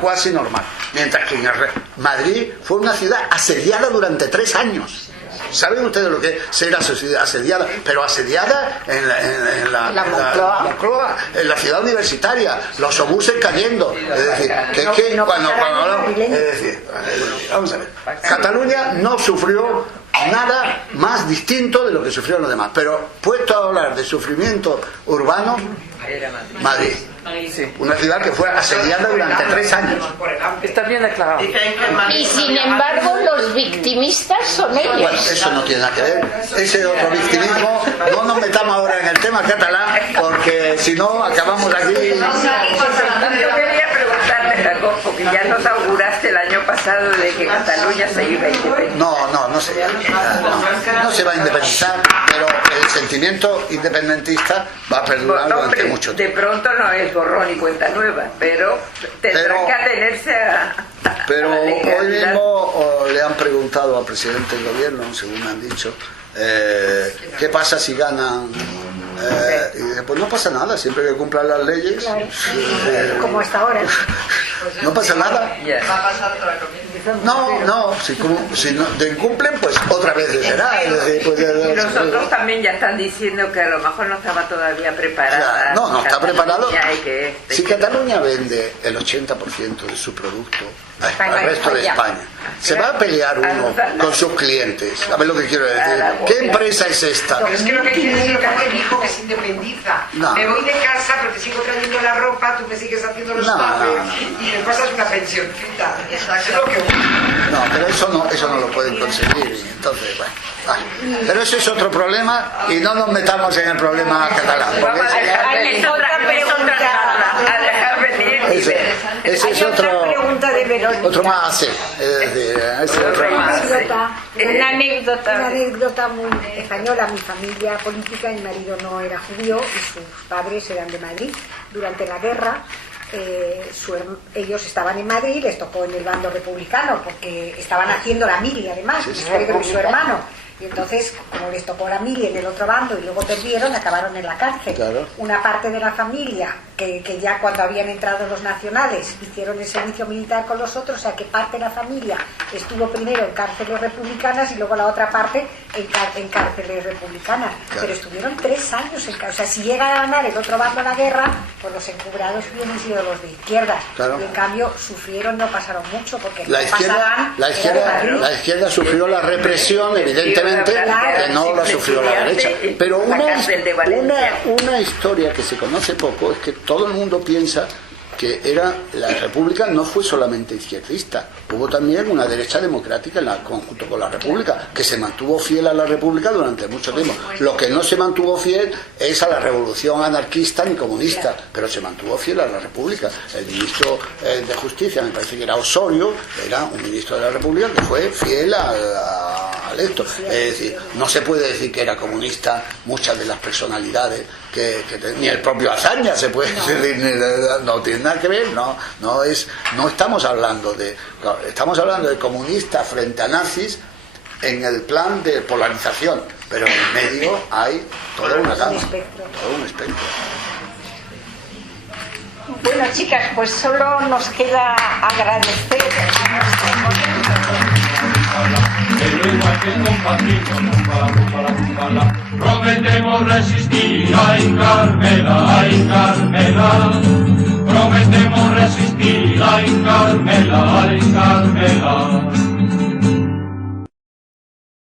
cuasi normal. Mientras que en Madrid fue una ciudad asediada durante 3 años. ¿Saben ustedes lo que es ser asediada? Pero asediada en la Moncloa, en la ciudad universitaria, los obuses cayendo. Es decir, que es que cuando hablamos, es decir, vamos a ver, Cataluña no sufrió nada más distinto de lo que sufrieron los demás. Pero puesto a hablar de sufrimiento urbano, Madrid. Sí. Una ciudad que fue asediada durante 3 años. Está bien aclarado. y sin embargo los victimistas son Bueno, ellos. eso no tiene nada que ver. Ese otro victimismo, no nos metamos ahora en el tema catalán, porque si no acabamos aquí. Yo quería preguntarle, Jacob, porque ya nos auguraste el año pasado de que Cataluña se iba a independizar. No se va a independizar, pero el sentimiento independentista va a perdurar durante mucho De tiempo. pronto no es borrón y cuenta nueva, pero tendrá que atenerse a Pero la hoy legalidad. mismo le han preguntado al presidente del gobierno, según me han dicho, ¿qué pasa si ganan? Y dice, pues no pasa nada, siempre que cumplan las leyes, Como hasta ahora. no pasa nada. Ya. No, si no te incumplen, pues otra vez será. Es decir, pues, Y los otros también ya están diciendo que a lo mejor no estaba todavía preparada. no está preparado. Cataluña Si Cataluña vende el 80% de su producto al resto de España, se va a pelear uno con sus clientes. A ver lo que quiero decir. ¿Qué empresa es esta? Pero es que lo que quiere decir lo que hace mi hijo, que se independiza. No. Me voy de casa, pero te sigo trayendo la ropa, tú me sigues haciendo los papers y me pasas una pensioncita. Es lo que... No, pero eso no lo pueden conseguir. Entonces, bueno. Pero ese es otro problema y no nos metamos en el problema catalán. Porque Vamos a dejar venir otra pregunta. A dejar venir y ver. ese Hay es otra otro pregunta de Verónica. otro más. Es decir, ese es otro más. Una anécdota muy española. Mi familia política, mi marido no era judío y sus padres eran de Madrid. Durante la guerra ellos estaban en Madrid, les tocó en el bando republicano porque estaban haciendo la mili además, Pedro y su hermano. Y entonces, como les tocó la mili en el otro bando y luego perdieron, acabaron en la cárcel. Claro. Una parte de la familia, que ya cuando habían entrado los nacionales, hicieron el servicio militar con los otros, o sea que parte de la familia estuvo primero en cárceles republicanas y luego la otra parte en cárceles republicanas. Claro. Pero estuvieron 3 años en cárcel. O sea, si llega a ganar el otro bando la guerra, pues los encubrados hubiesen sido los de izquierda. Claro. Y en cambio sufrieron, no pasaron mucho, porque La izquierda sufrió la represión, evidentemente, que no la sufrió la derecha. Pero una historia que se conoce poco es que todo el mundo piensa que la República no fue solamente izquierdista, hubo también una derecha democrática junto con la República, que se mantuvo fiel a la República durante mucho tiempo. Lo que no se mantuvo fiel es a la revolución anarquista ni comunista, pero se mantuvo fiel a la República. El ministro de Justicia, me parece que era Osorio, era un ministro de la República que fue fiel al esto. Es decir, no se puede decir que era comunista muchas de las personalidades que ni el propio Azaña se puede decir, no tiene nada que ver, no estamos hablando de comunistas frente a nazis en el plan de polarización, pero en el medio hay toda una gama, todo un espectro. Bueno, chicas, pues solo nos queda agradecer a prometemos resistir, ay Carmela, prometemos resistir, ay Carmela,